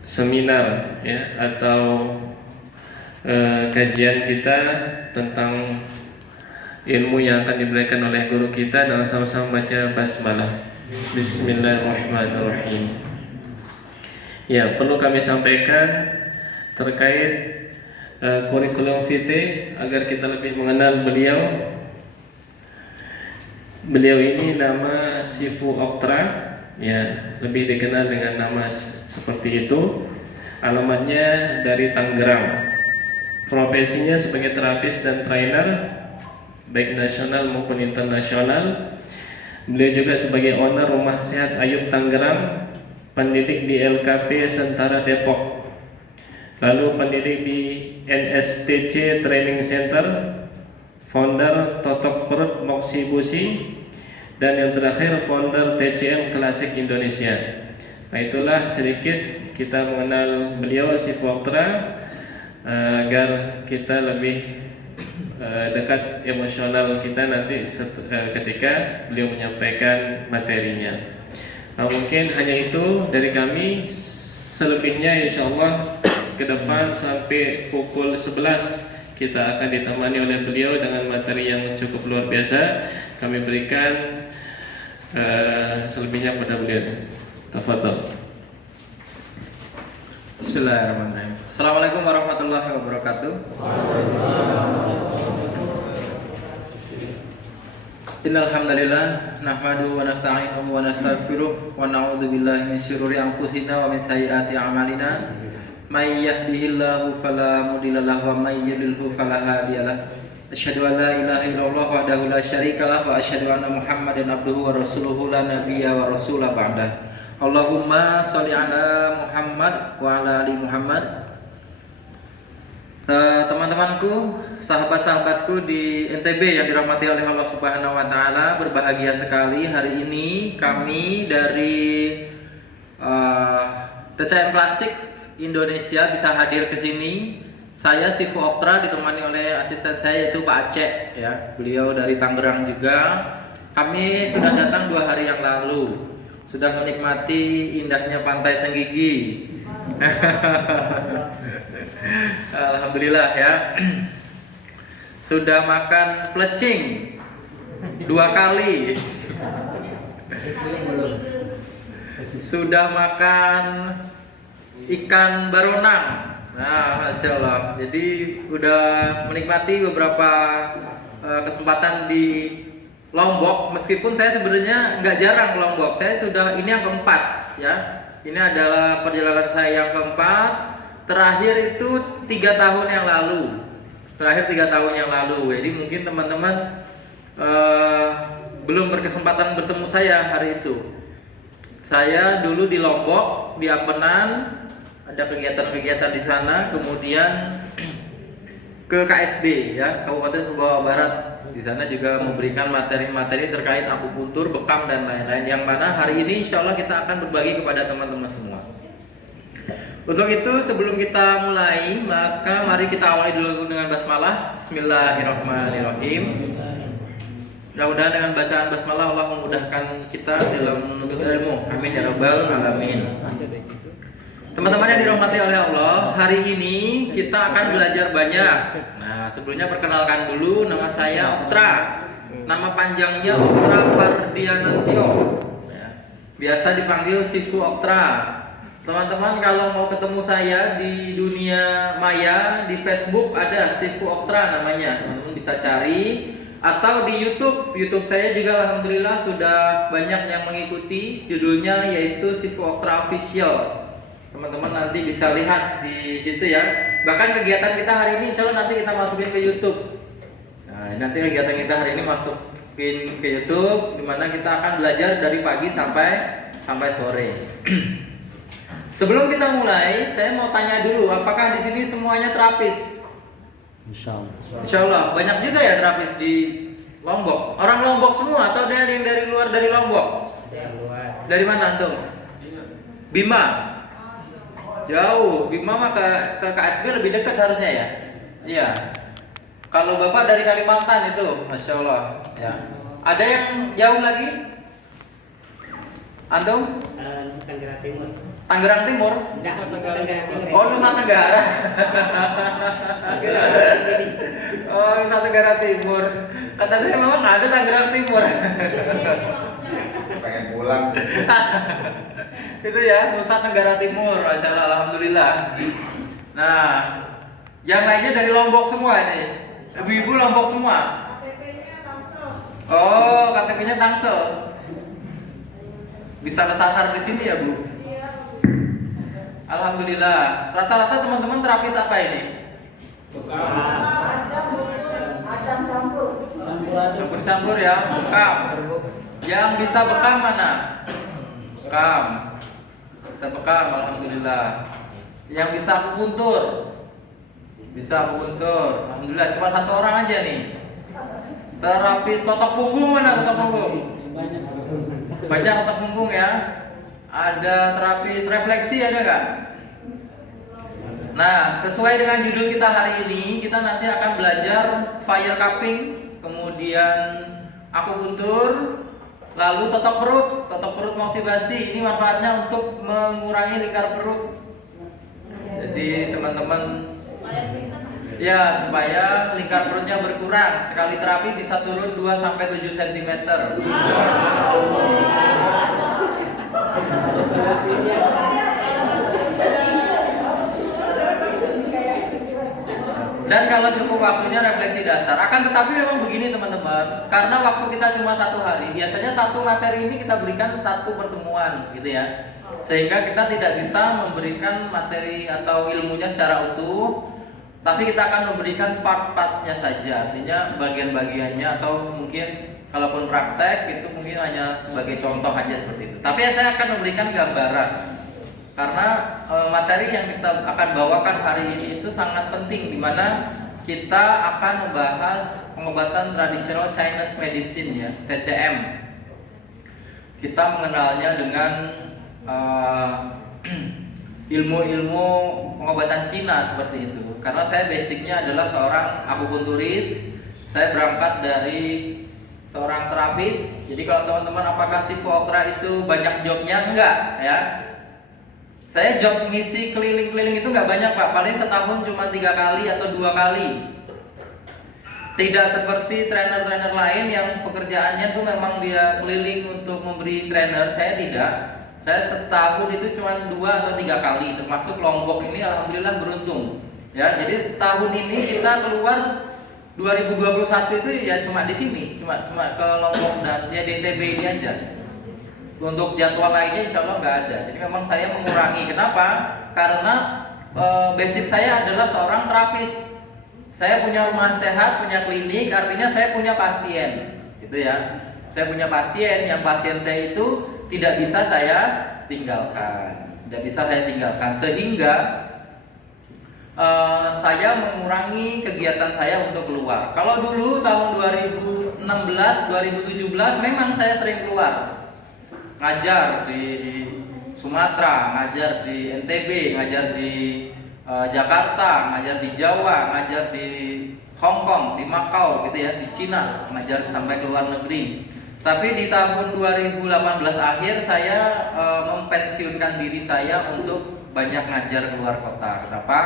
Seminar ya atau kajian kita tentang ilmu yang akan diberikan oleh guru kita, dan sama-sama baca basmalah. Bismillahirrahmanirrahim. Ya, perlu kami sampaikan terkait kurikulum vitae agar kita lebih mengenal beliau. Beliau ini nama Sifu Oktra, ya, lebih dikenal dengan nama seperti itu. Alamatnya dari Tangerang. Profesinya sebagai terapis dan trainer baik nasional maupun internasional. Beliau juga sebagai owner Rumah Sehat Ayub Tangerang, pendidik di LKP Sentara Depok, lalu pendidik di NSTC Training Center, founder Totok Perut Moksibusi, dan yang terakhir founder TCM Klasik Indonesia. Nah, itulah sedikit kita mengenal beliau Sifu Oktra, agar kita lebih dekat emosional kita nanti ketika beliau menyampaikan materinya. Nah, mungkin hanya itu dari kami. Selebihnya insyaallah ke depan sampai pukul 11 kita akan ditemani oleh beliau dengan materi yang cukup luar biasa. Kami berikan selebihnya kepada beliau. Tafadhol. Bismillahirrahmanirrahim. Assalamualaikum warahmatullahi wabarakatuh. Innal hamdalillah nahmaduhu wa nasta'inuhu wa nastaghfiruh wa na'udzu billahi min syururi anfusina wa min sayyiati a'malina. May yahdihillahu fala mudilla lahu wa may yudlilhu fala hadiyalah. Asyhadu an la ilaha illallah wahdahu la syarikalah wa asyhadu anna Muhammadan abduhu wa rasuluhu la nabiyya wa rasula ba'dah. Allahumma sholli ala Muhammad wa ala ali Muhammad. Teman-temanku, sahabat-sahabatku di NTB yang dirahmati oleh Allah Subhanahu wa taala, berbahagia sekali hari ini kami dari TCM Klasik Indonesia bisa hadir ke sini. Saya Sifu Oktra ditemani oleh asisten saya yaitu Pak Aceh, ya. Beliau dari Tangerang juga. Kami sudah datang 2 hari yang lalu. Sudah menikmati indahnya Pantai Senggigi. Alhamdulillah, ya. Sudah makan plecing 2 kali. Sudah makan ikan baronang. Nah, Masya Allah. Jadi udah menikmati beberapa kesempatan di Lombok. Meskipun saya sebenarnya nggak jarang ke Lombok. Saya sudah ini yang keempat, ya. Ini adalah perjalanan saya yang keempat. Terakhir itu 3 tahun yang lalu. Jadi mungkin teman-teman belum berkesempatan bertemu saya hari itu. Saya dulu di Lombok, di Ampenan, ada kegiatan-kegiatan di sana, kemudian ke KSB, ya, Kabupaten Sumbawa Barat. Di sana juga memberikan materi-materi terkait akupuntur, bekam, dan lain-lain, yang mana hari ini insya Allah kita akan berbagi kepada teman-teman semua. Untuk itu, sebelum kita mulai, maka mari kita awali dulu dengan basmalah. Bismillahirrahmanirrahim. Mudah-mudahan dengan bacaan basmalah Allah memudahkan kita dalam menuntut ilmu. Amin ya rabbal alamin. Teman-teman yang dirahmati oleh Allah, hari ini kita akan belajar banyak. Nah, sebelumnya perkenalkan dulu, nama saya Oktra. Nama panjangnya Oktra Fardianantio. Biasa dipanggil Sifu Oktra. Teman-teman kalau mau ketemu saya di dunia maya, di Facebook ada Sifu Oktra namanya. Teman-teman bisa cari, atau di YouTube saya juga alhamdulillah sudah banyak yang mengikuti. Judulnya yaitu Sifu Oktra Official. Teman-teman nanti bisa lihat di situ, ya. Bahkan kegiatan kita hari ini insya Allah nanti kita masukin ke YouTube. Nah, nanti kegiatan kita hari ini masukin ke YouTube, dimana kita akan belajar dari pagi sampai sore. Sebelum kita mulai, saya mau tanya dulu, apakah di sini semuanya terapis? Insya Allah. Banyak juga ya terapis di Lombok. Orang Lombok semua atau ada yang dari luar dari Lombok? Dari mana antum? Bima. Jauh, Bima mah ke KSB lebih dekat harusnya, ya. Iya. Kalau Bapak dari Kalimantan itu, Masya Allah, ya. Ada yang jauh lagi? Antum? Nusa Tenggara Timur. Tangerang Timur? Enggak, Nusa Tenggara Timur. Oh, Nusa Tenggara. Oh, Nusa Tenggara Timur. Kata saya memang nggak ada Tangerang Timur. Pengen pulang. Itu ya, Nusa Tenggara Timur. Masya Allah, alhamdulillah. Nah, yang lainnya dari Lombok semua ini. Ibu-ibu Lombok semua. Oh, KTP-nya Tangsel. Bisa kesasar di sini ya, Bu? Alhamdulillah. Rata-rata teman-teman terapis apa ini? Campur-campur ya, bekam. Yang bisa bekam mana? Bekam. Bisa bekam, alhamdulillah. Yang bisa akupuntur? Bisa akupuntur. Alhamdulillah, cuma satu orang aja nih. Terapis totok punggung mana totok punggung? Banyak totok punggung ya. Ada terapis refleksi ada nggak? Nah, sesuai dengan judul kita hari ini, kita nanti akan belajar fire cupping, kemudian akupuntur, lalu totok perut. Totok perut motivasi. Ini manfaatnya untuk mengurangi lingkar perut. Jadi teman-teman, ya, supaya lingkar perutnya berkurang. Sekali terapi bisa turun 2-7 cm. Dan kalau cukup waktunya refleksi dasar. Akan tetapi memang begini teman-teman, karena waktu kita cuma 1 hari, biasanya satu materi ini kita berikan satu pertemuan gitu ya, sehingga kita tidak bisa memberikan materi atau ilmunya secara utuh, tapi kita akan memberikan part-partnya saja, artinya bagian-bagiannya, atau mungkin kalaupun praktek itu mungkin hanya sebagai contoh aja seperti itu. Tapi saya akan memberikan gambaran, karena materi yang kita akan bawakan hari ini itu sangat penting, di mana kita akan membahas pengobatan tradisional Chinese medicine ya, TCM. Kita mengenalnya dengan ilmu-ilmu pengobatan Cina seperti itu. Karena saya basicnya adalah seorang akupunturis, saya berangkat dari seorang terapis. Jadi kalau teman-teman apakah Sifu Oktra itu banyak jobnya? Enggak ya. Saya job ngisi keliling-keliling itu nggak banyak Pak, paling setahun cuma 3 kali atau 2 kali. Tidak seperti trainer-trainer lain yang pekerjaannya tuh memang dia keliling untuk memberi trainer. Saya tidak. Saya setahun itu cuma 2 atau 3 kali, termasuk Lombok ini alhamdulillah beruntung. Ya, jadi setahun ini kita keluar 2021 itu ya cuma di sini, cuma ke Lombok dan ya di NTB ini aja. Untuk jadwal lainnya insya Allah nggak ada. Jadi memang saya mengurangi. Kenapa? Karena basic saya adalah seorang terapis. Saya punya rumah sehat, punya klinik, artinya saya punya pasien, gitu ya. Saya punya pasien, yang pasien saya itu tidak bisa saya tinggalkan, sehingga saya mengurangi kegiatan saya untuk keluar. Kalau dulu tahun 2016, 2017 memang saya sering keluar. Ngajar di Sumatera, ngajar di NTB, ngajar di Jakarta, ngajar di Jawa, ngajar di Hong Kong, di Makau gitu ya, di Cina, ngajar sampai ke luar negeri. Tapi di tahun 2018 akhir saya mempensiunkan diri saya untuk banyak ngajar keluar kota. Kenapa?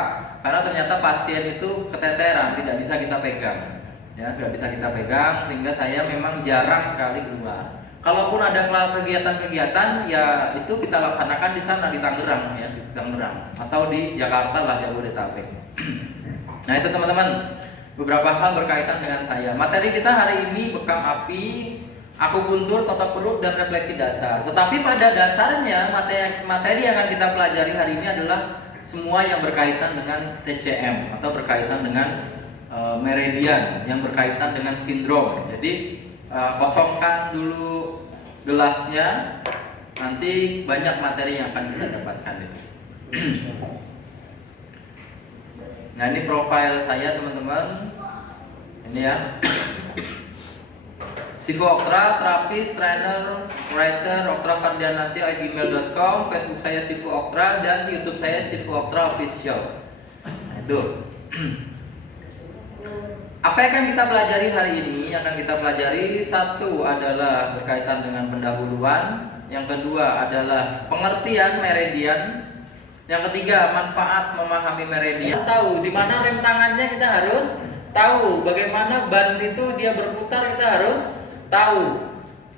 Karena ternyata pasien itu keteteran, tidak bisa kita pegang. Ya, tidak bisa kita pegang, sehingga saya memang jarang sekali keluar. Kalaupun ada kegiatan-kegiatan, ya itu kita laksanakan di sana di Tangerang ya, di Tangerang atau di Jakarta lah, Jabodetabek. Nah itu teman-teman, beberapa hal berkaitan dengan saya. Materi kita hari ini bekam api, akupuntur, totok perut, dan refleksi dasar. Tetapi pada dasarnya materi yang akan kita pelajari hari ini adalah semua yang berkaitan dengan TCM atau berkaitan dengan meridian, yang berkaitan dengan sindrom. Jadi kosongkan dulu gelasnya, nanti banyak materi yang akan kita dapatkan itu. Nah ini profil saya teman-teman, ini ya. Sifu Oktra, terapis, trainer, writer, Oktra Fardianati, @gmail.com, Facebook saya Sifu Oktra, dan YouTube saya Sifu Oktra Official. Nah, itu. Apa yang akan kita pelajari hari ini? Akan kita pelajari satu adalah berkaitan dengan pendahuluan, Yang kedua adalah pengertian meridian. Yang ketiga, manfaat memahami meridian. Tahu di mana rem tangannya, kita harus tahu. Bagaimana ban itu dia berputar, kita harus tahu.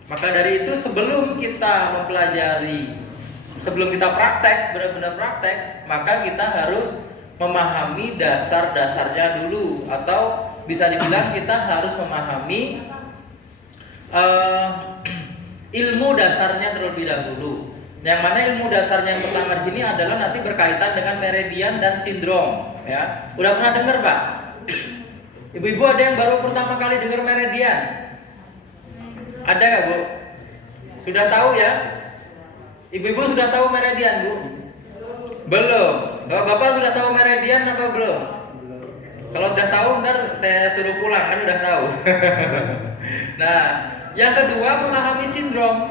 Maka dari itu sebelum kita mempelajari, sebelum kita praktek, benar-benar praktek, maka kita harus memahami dasar-dasarnya dulu, atau bisa dibilang kita harus memahami ilmu dasarnya terlebih dahulu. Yang mana ilmu dasarnya yang pertama di sini adalah nanti berkaitan dengan meridian dan sindrom, ya. Udah pernah dengar, Pak? Ibu-ibu ada yang baru pertama kali dengar meridian? Ada nggak, Bu? Sudah tahu ya? Ibu-ibu sudah tahu meridian, Bu? Belum. Bapak sudah tahu meridian apa belum? Kalau udah tahu ntar saya suruh pulang, kan udah tahu. Nah, yang kedua memahami sindrom.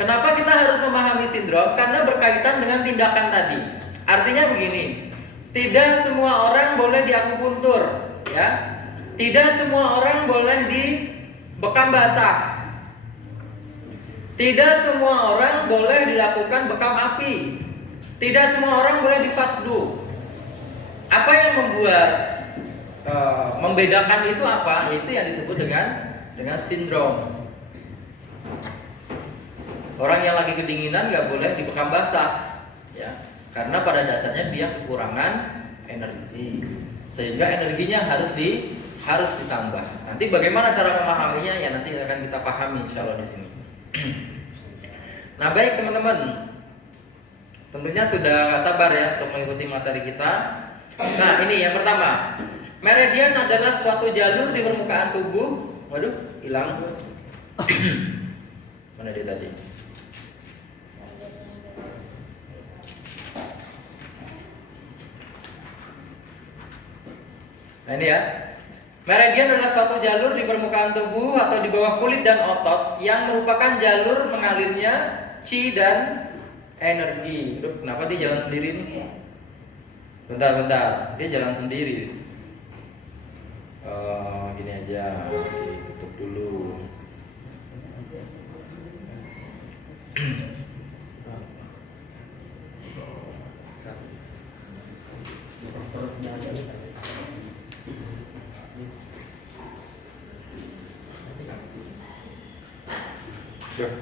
Kenapa kita harus memahami sindrom? Karena berkaitan dengan tindakan tadi. Artinya begini, tidak semua orang boleh diakupuntur, ya. Tidak semua orang boleh dibekam basah. Tidak semua orang boleh dilakukan bekam api. Tidak semua orang boleh difasdu. Apa yang membuat membedakan itu apa? Itu yang disebut dengan sindrom. Orang yang lagi kedinginan nggak boleh dibekam basah, ya, karena pada dasarnya dia kekurangan energi, sehingga energinya harus ditambah. Nanti bagaimana cara memahaminya, ya nanti akan kita pahami insya Allah di sini. Nah, baik teman-teman, tentunya sudah nggak sabar ya untuk mengikuti materi kita. Nah, ini yang pertama, meridian adalah suatu jalur di permukaan tubuh. Waduh, hilang. Mana dia tadi? Nah, ini ya. Meridian adalah suatu jalur di permukaan tubuh atau di bawah kulit dan otot yang merupakan jalur mengalirnya qi dan energi. Aduh, kenapa dia jalan sendiri nih? Bentar, dia jalan sendiri. Gini aja, tutup dulu.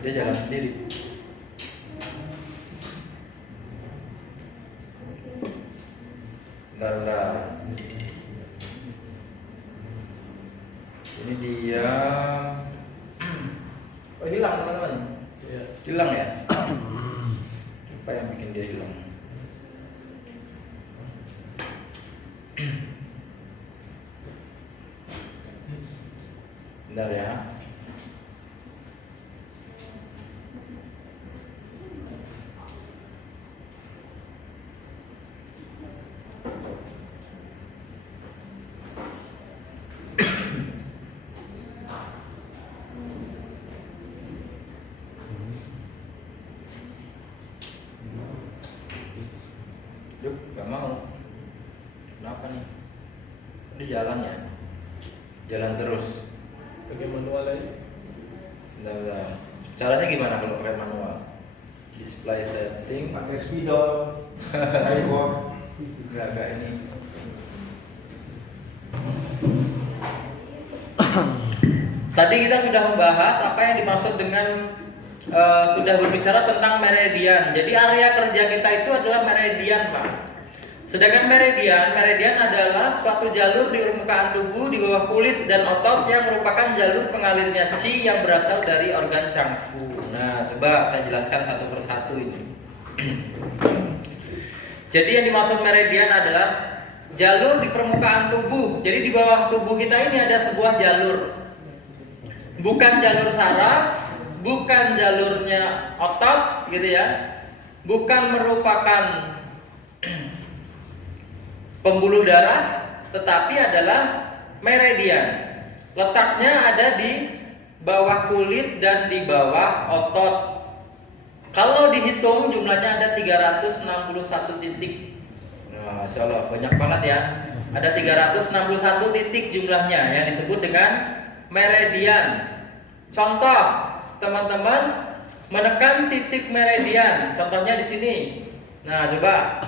Dia jalan sendiri. Bentar. Ini dia. Oh, hilang teman-teman. Hilang ya? Apa yang bikin dia hilang? Bentar ya. Gak mau. Kenapa nih? Ini jalan ya? Jalan terus. Pakai manual aja. Bentar. Caranya gimana kalau pakai manual? Display setting. Pakai spidol, icon. Agak ini. Tadi kita sudah membahas apa yang dimaksud dengan sudah berbicara tentang meridian. Jadi area kerja kita itu adalah meridian, Pak. Sedangkan meridian adalah suatu jalur di permukaan tubuh di bawah kulit dan otot yang merupakan jalur pengalirnya qi yang berasal dari organ Changfu. Nah, coba saya jelaskan satu persatu ini. Jadi yang dimaksud meridian adalah jalur di permukaan tubuh. Jadi di bawah tubuh kita ini ada sebuah jalur. Bukan jalur saraf, bukan jalurnya otot gitu ya. Bukan merupakan pembuluh darah, tetapi adalah meridian. Letaknya ada di bawah kulit dan di bawah otot. Kalau dihitung jumlahnya ada 361 titik. Nah, Masya Allah, banyak banget ya. Ada 361 titik jumlahnya yang disebut dengan meridian. Contoh, teman-teman, menekan titik meridian. Contohnya di sini. Nah, coba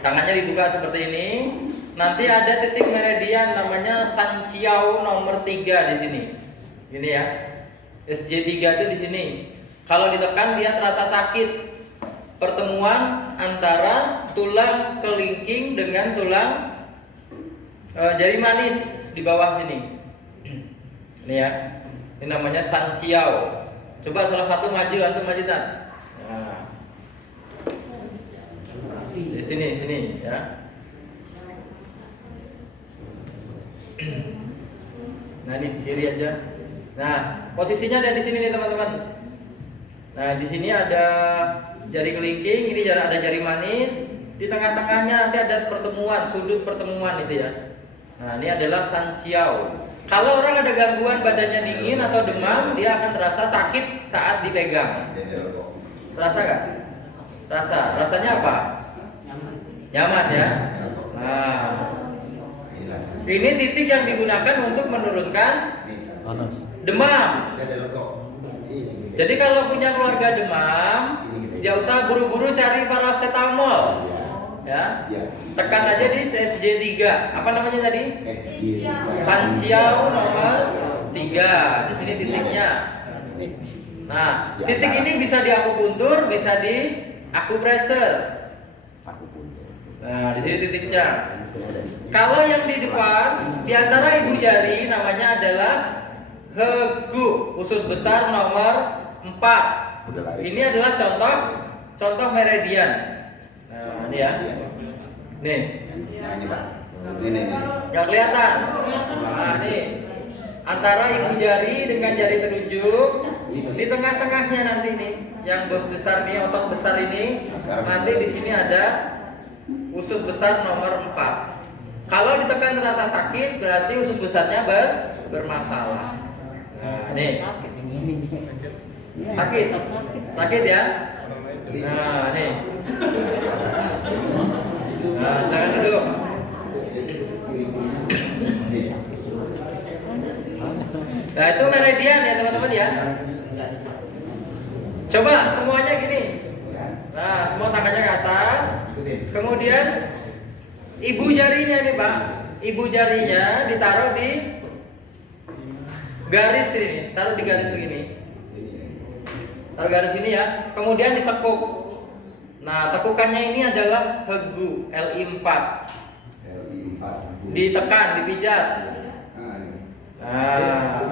tangannya dibuka seperti ini. Nanti ada titik meridian namanya Sanqiao nomor 3 di sini. Ini ya. SJ3 itu di sini. Kalau ditekan dia terasa sakit. Pertemuan antara tulang kelingking dengan tulang jari manis di bawah sini. Ini ya. Ini namanya Sanqiao. Coba salah satu maju, antum maju tan. Nah. Di sini ya. Nah, ini kiri aja. Nah, posisinya ada di sini nih teman-teman. Nah, di sini ada jari kelingking, ini ada jari manis. Di tengah-tengahnya nanti ada pertemuan, sudut pertemuan itu ya. Nah, ini adalah Sanqiao. Kalau orang ada gangguan badannya dingin atau demam, dia akan terasa sakit saat dipegang. Terasa nggak? Rasa. Rasanya apa? Nyaman ya. Nah, ini titik yang digunakan untuk menurunkan demam. Jadi kalau punya keluarga demam, dia usah buru-buru cari paracetamol. Ya. Tekan aja di SJ3. Apa namanya tadi? Sanqiao nomor 3. Di sini titiknya. Nah, titik ini bisa di akupuntur, bisa di akupressor. Nah, di sini titiknya. Kalau yang di depan, di antara ibu jari namanya adalah Hegu, usus besar nomor 4. Ini adalah contoh meridian. Nah, ini ya. Nih. Nggak kelihatan. Nah, nih. Antara ibu jari dengan jari telunjuk, di tengah-tengahnya nanti nih, yang bos besar nih, otot besar ini, nanti di sini ada usus besar nomor 4. Kalau ditekan terasa sakit, berarti usus besarnya bermasalah. Nah, nih. Sakit ya? Nah, nih. Nah, silakan duduk. Nah, itu meridian ya teman-teman ya. Coba semuanya gini. Nah, semua tangannya ke atas. Kemudian ibu jarinya nih Pak. Ibu jarinya ditaruh di garis ini. Taruh di garis ini. Taruh garis ini ya. Kemudian ditekuk. Nah, tekukannya ini adalah Hegu LI4. Ditekan, dipijat. Nah,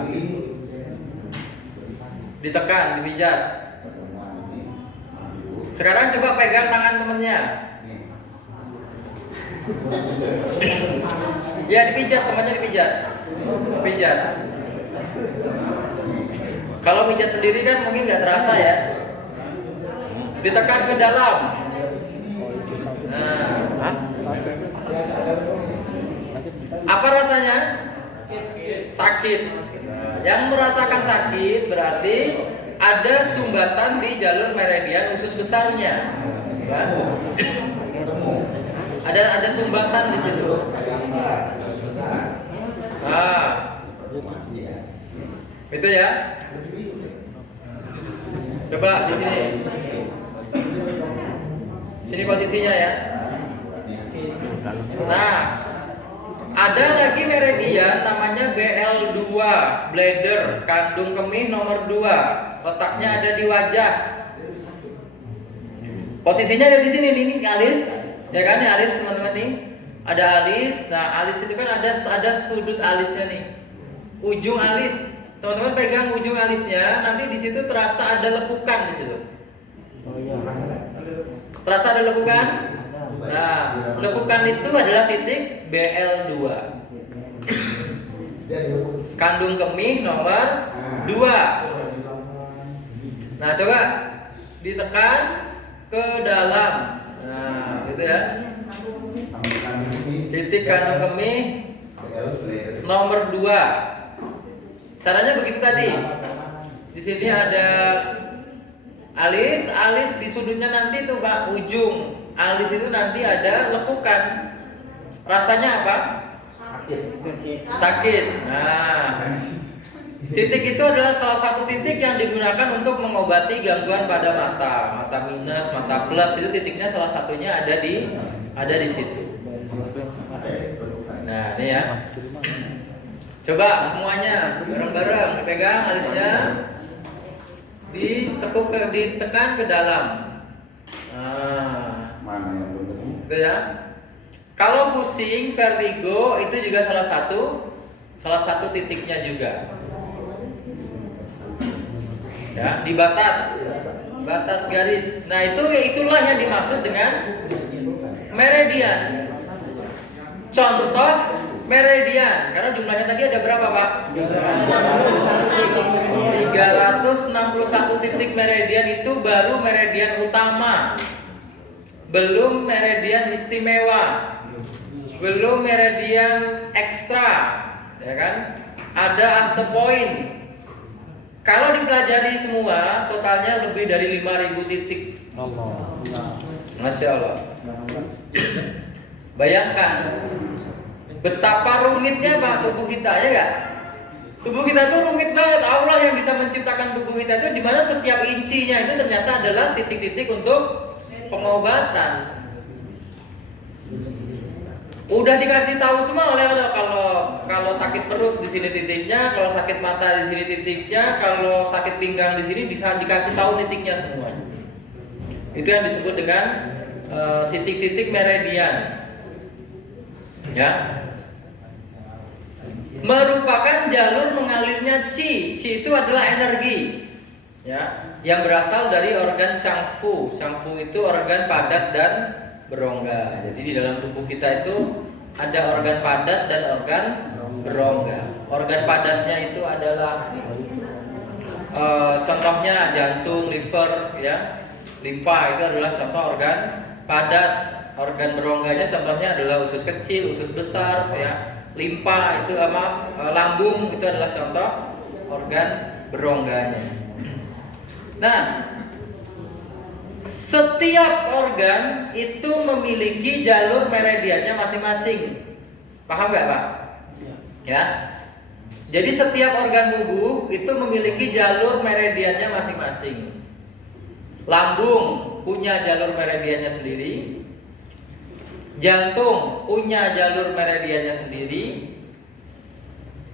ditekan, dipijat. Sekarang coba pegang tangan temennya. Ya, dipijat, temannya dipijat. Pijat. Kalau pijat sendiri kan mungkin nggak terasa ya. Ditekan ke dalam. Nah. Apa rasanya? Sakit. Yang merasakan sakit berarti ada sumbatan di jalur meridian usus besarnya. Ada sumbatan di situ. Nah, itu ya. Coba di sini. Sini posisinya ya. Nah, ada lagi meridian namanya BL2, bladder, kandung kemih nomor 2. Letaknya ada di wajah. Posisinya ada di sini nih, alis. Ya kan, ya alis teman-teman nih. Ada alis. Nah, alis itu kan ada sudut alisnya nih. Ujung alis. Teman-teman pegang ujung alisnya, nanti di situ terasa ada lekukan di situ. Terasa ada lekukan? Nah, lekukan itu adalah titik BL2. Kandung kemih nomor 2. Nah, coba ditekan ke dalam. Nah, gitu ya. Titik kandung kemih nomor 2. Caranya begitu tadi. Di sini ada alis di sudutnya nanti tuh Pak, ujung alis itu nanti ada lekukan. Rasanya apa? Sakit. Nah, Titik itu adalah salah satu titik yang digunakan untuk mengobati gangguan pada mata minus, mata plus, itu titiknya salah satunya ada di situ. Nah, ini ya. Coba semuanya bareng-bareng dipegang alisnya, ditekan ke dalam. Nah, Mana yang belum? gitu ya. Kalau pusing, vertigo itu juga salah satu titiknya juga. Ya, di batas garis. Nah, itulah yang dimaksud dengan meridian. Contoh meridian, karena jumlahnya tadi ada berapa, Pak? 361 titik meridian itu baru meridian utama. Belum meridian istimewa. Belum meridian ekstra, ya kan? Ada akse poin. Kalau dipelajari semua, totalnya lebih dari 5.000 titik. Masya Allah. Bayangkan betapa rumitnya Pak tubuh kita, ya enggak? Tubuh kita itu rumit banget. Allah yang bisa menciptakan tubuh kita itu, di mana setiap incinya itu ternyata adalah titik-titik untuk pengobatan. Udah dikasih tahu semua oleh Allah, kalau sakit perut di sini titiknya, kalau sakit mata di sini titiknya, kalau sakit pinggang di sini bisa dikasih tahu titiknya semuanya. Itu yang disebut dengan titik-titik meridian. Ya. Merupakan jalur mengalirnya qi. Qi itu adalah energi. Ya, yang berasal dari organ changfu. Changfu itu organ padat dan berongga. Jadi di dalam tubuh kita itu ada organ padat dan organ berongga. Organ padatnya itu adalah contohnya jantung, liver, ya, limpa itu adalah contoh organ padat. Organ berongganya contohnya adalah usus kecil, usus besar, ya, limpa itu lambung itu adalah contoh organ berongganya. Nah, setiap organ itu memiliki jalur meridiannya masing-masing. Paham nggak, Pak? Ya. Jadi setiap organ tubuh itu memiliki jalur meridiannya masing-masing. Lambung punya jalur meridiannya sendiri. Jantung punya jalur meridiannya sendiri.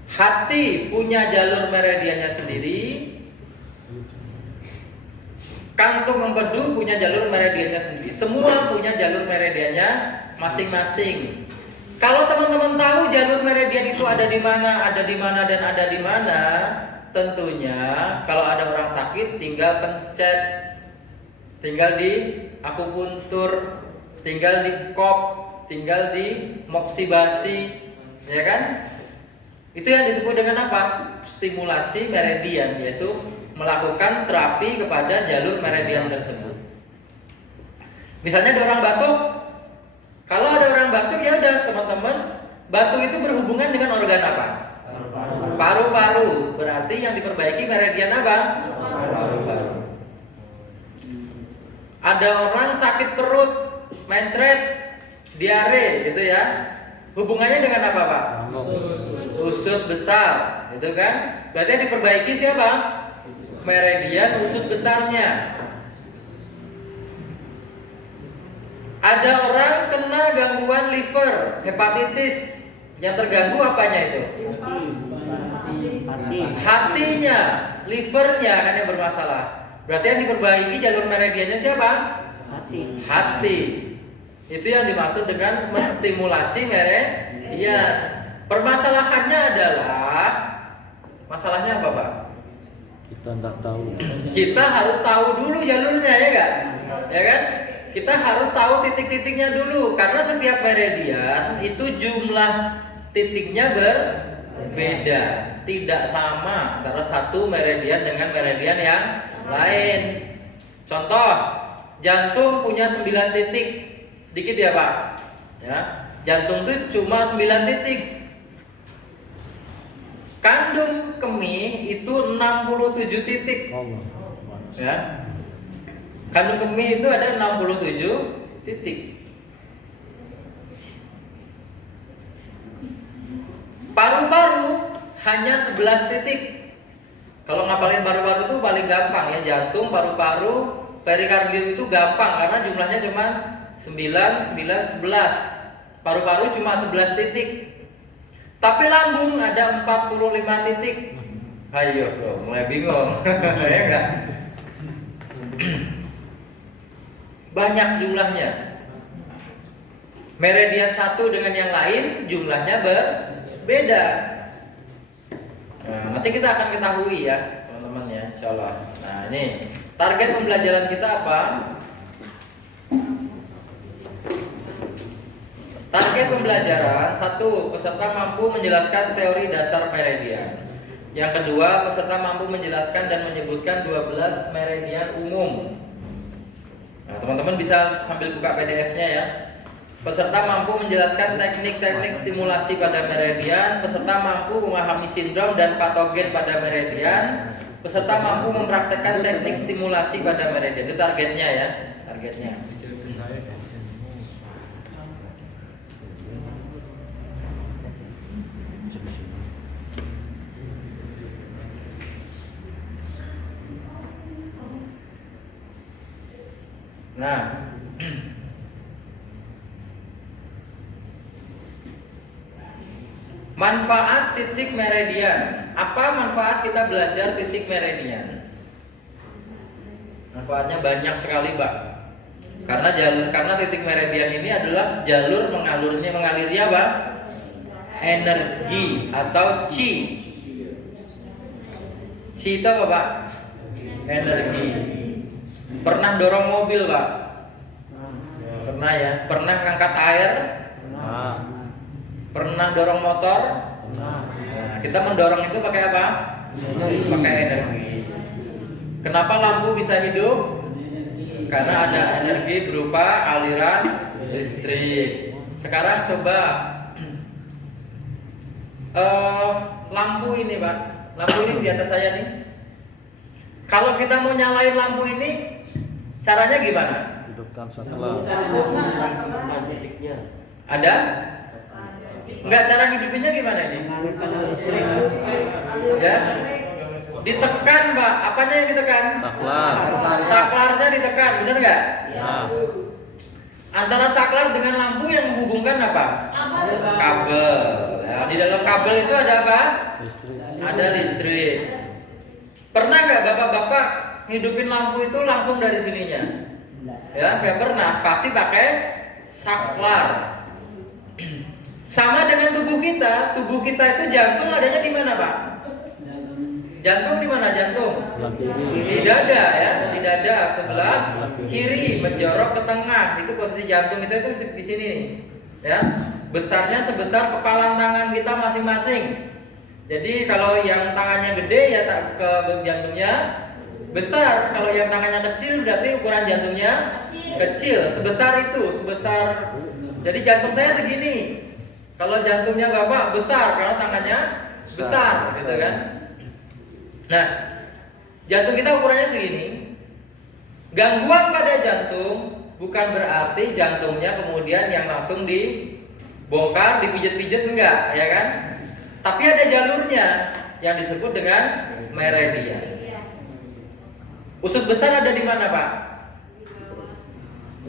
Hati punya jalur meridiannya sendiri. Kantung empedu punya jalur meridiannya sendiri. Semua punya jalur meridiannya masing-masing. Kalau teman-teman tahu jalur meridian itu ada di mana, dan ada di mana, tentunya kalau ada orang sakit tinggal pencet, tinggal di akupuntur, tinggal di kop, tinggal di moksibasi, ya kan? Itu yang disebut dengan apa? Stimulasi meridian, yaitu melakukan terapi kepada jalur meridian tersebut. Misalnya ada orang batuk. Kalau ada orang batuk, ya udah teman-teman, batuk itu berhubungan dengan organ apa? Paru-paru. Berarti yang diperbaiki meridian apa? Paru-paru. Ada orang sakit perut, mencret, diare, gitu ya. Hubungannya dengan apa, Pak? Usus besar, gitu kan? Berarti yang diperbaiki siapa? Meridian usus besarnya. Ada orang kena gangguan liver, hepatitis. Yang terganggu apanya itu? Hatinya, livernya kan yang bermasalah. Berarti yang diperbaiki jalur meridiannya siapa? Hati. Itu yang dimaksud dengan menstimulasi meridian. Permasalahannya adalah, masalahnya apa, Pak? Kita tidak tahu. Kita harus tahu dulu jalurnya, ya enggak? Ya kan? Kita harus tahu titik-titiknya dulu, karena setiap meridian itu jumlah titiknya berbeda, tidak sama antara satu meridian dengan meridian yang lain. Contoh, jantung punya 9 titik. Sedikit ya, Pak? Ya. Jantung itu cuma 9 titik. Kandung kemih itu 67 titik. Ya. Kandung kemih itu ada 67 titik. Paru-paru hanya 11 titik. Kalau ngapalin paru-paru itu paling gampang ya, jantung, paru-paru, perikardium itu gampang karena jumlahnya cuma 9, 9, 11. Paru-paru cuma 11 titik. Tapi lambung ada 45 titik. Ayo bro, mulai bingung. Ya enggak? Banyak jumlahnya. Meridian satu dengan yang lain jumlahnya berbeda. Nah, nanti kita akan ketahui ya teman-teman ya, insyaallah. Nah ini target pembelajaran kita apa? Target pembelajaran 1. Peserta mampu menjelaskan teori dasar meridian. Yang kedua, peserta mampu menjelaskan dan menyebutkan 12 meridian umum. Nah, teman-teman bisa sambil buka PDF-nya ya. Peserta mampu menjelaskan teknik-teknik stimulasi pada meridian. Peserta mampu memahami sindrom dan patogen pada meridian. Peserta mampu mempraktekkan teknik stimulasi pada meridian. Itu targetnya ya, targetnya. Nah, manfaat titik meridian. Apa manfaat kita belajar titik meridian? Manfaatnya banyak sekali, Pak. Karena titik meridian ini adalah jalur mengalirnya apa? Energi atau chi. Chi itu apa, Pak? Energi. Pernah dorong mobil, Pak? Pernah ya? Pernah ngangkat air? Pernah dorong motor? Nah, kita mendorong itu pakai apa? Pakai energi. Kenapa lampu bisa hidup? Karena ada energi berupa aliran listrik. Sekarang coba lampu ini, Pak. Lampu ini di atas saya nih. Kalau kita mau nyalain lampu ini, caranya gimana? Hidupkan saklar. Ada? Enggak, cara hidupinnya gimana ini? Ya? Ditekan, Pak. Apanya yang ditekan? Saklar. Saklarnya ditekan, bener nggak? Ya. Antara saklar dengan lampu yang menghubungkan apa? Kabel. Ya, di dalam kabel itu ada apa? Listrik. Ada listrik. Pernah nggak bapak-bapak hidupin lampu itu langsung dari sininya? Ya, nggak pernah. Pasti pakai saklar. Sama dengan tubuh kita. Tubuh kita itu jantung adanya di mana, Pak? Jantung di mana jantung? Sebelah kiri. Di dada ya, di dada sebelah kiri menjorok ke tengah. Itu posisi jantung kita itu di sini nih. Ya. Besarnya sebesar kepalan tangan kita masing-masing. Jadi kalau yang tangannya gede ya ke jantungnya besar. Kalau yang tangannya kecil berarti ukuran jantungnya kecil. Sebesar itu, sebesar. Jadi jantung saya segini. Kalau jantungnya Bapak besar karena tangannya besar, gitu kan? Nah, jantung kita ukurannya segini. Gangguan pada jantung bukan berarti jantungnya kemudian yang langsung dibongkar, dipijat-pijat, enggak, ya kan? Tapi ada jalurnya yang disebut dengan meridian. Usus besar ada di mana, Pak?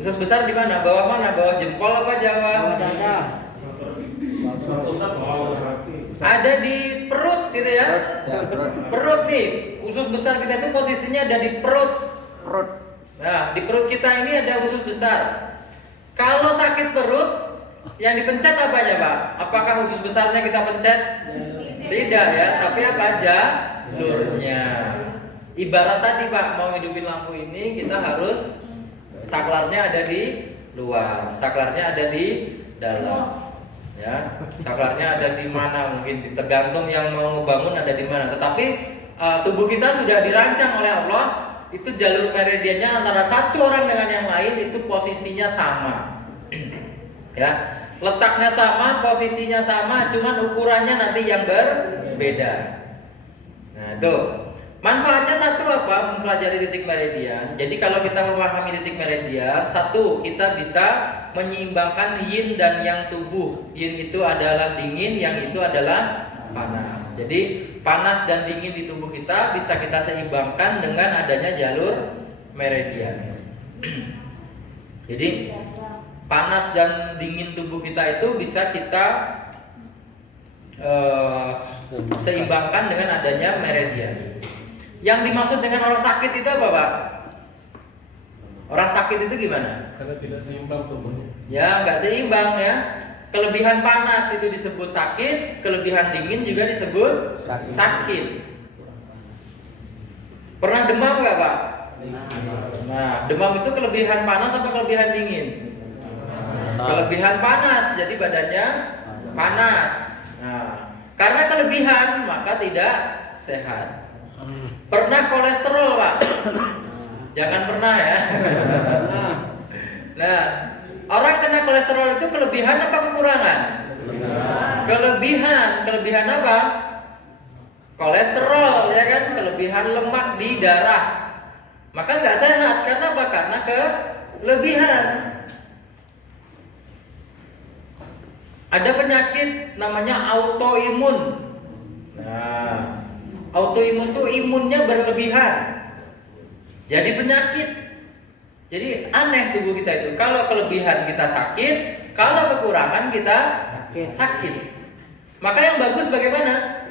Usus besar di mana? Bawah mana? Bawah jempol apa Jawa? Ada di perut gitu ya. Perut nih. Usus besar kita itu posisinya ada di perut. Nah, di perut kita ini ada usus besar. Kalau sakit perut, yang dipencet apanya, Pak? Apakah usus besarnya kita pencet? Tidak ya, tapi apa aja? Jalurnya. Ibarat tadi, Pak, mau hidupin lampu ini kita harus saklarnya ada di luar, saklarnya ada di dalam. Ya, saklarnya ada di mana? Mungkin tergantung yang mau ngebangun ada di mana. Tetapi tubuh kita sudah dirancang oleh Allah. Itu jalur meridiannya antara satu orang dengan yang lain itu posisinya sama. Ya, letaknya sama, posisinya sama, cuman ukurannya nanti yang berbeda. Nah, itu. Manfaatnya satu apa? Mempelajari titik meridian. Jadi kalau kita memahami titik meridian, satu, kita bisa menyeimbangkan yin dan yang tubuh. Yin itu adalah dingin, yang itu adalah panas. Jadi panas dan dingin di tubuh kita bisa kita seimbangkan dengan adanya jalur meridian. Jadi panas dan dingin tubuh kita itu bisa kita seimbangkan dengan adanya meridian. Yang dimaksud dengan orang sakit itu apa, Pak? Orang sakit itu gimana? Karena tidak seimbang tubuhnya. Ya, nggak seimbang ya. Kelebihan panas itu disebut sakit, kelebihan dingin juga disebut sakit. Pernah demam nggak, Pak? Nah, demam itu kelebihan panas atau kelebihan dingin? Kelebihan panas, jadi badannya panas. Nah, karena kelebihan maka tidak sehat. Pernah kolesterol, Pak? Jangan pernah ya. Nah, orang kena kolesterol itu kelebihan apa kekurangan? Kelebihan apa? Kolesterol, ya kan? Kelebihan lemak di darah. Maka nggak sehat. Karena apa? Karena kelebihan. Ada penyakit namanya autoimun. Nah, autoimun tuh imunnya berlebihan. Jadi penyakit. Jadi aneh tubuh kita itu. Kalau kelebihan kita sakit, kalau kekurangan kita sakit. Maka yang bagus bagaimana?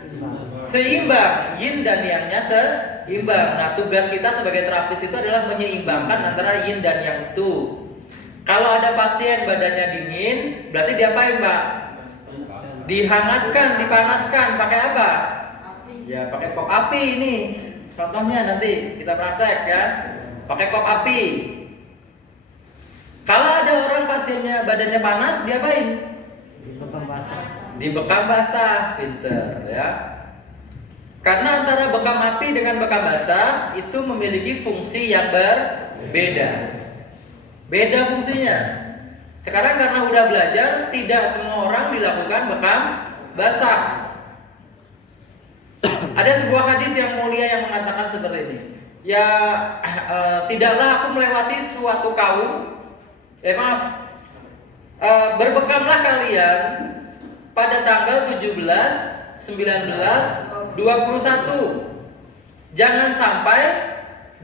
Seimbang, yin dan yang-nya seimbang. Nah, tugas kita sebagai terapis itu adalah menyeimbangkan antara yin dan yang itu. Kalau ada pasien badannya dingin, berarti diapain, Pak? Dihangatkan, dipanaskan. Pakai apa? Ya, pakai kop api ini. Contohnya nanti kita praktek ya. Pakai kop api. Kalau ada orang pasiennya badannya panas, diapain? Dibekam basah, pinter ya. Karena antara bekam api dengan bekam basah itu memiliki fungsi yang berbeda. Beda fungsinya. Sekarang karena udah belajar, tidak semua orang dilakukan bekam basah. Ada sebuah hadis yang mulia yang mengatakan seperti ini. Ya, tidaklah aku melewati suatu kaum. Berbekamlah kalian pada tanggal 17, 19, 21. Jangan sampai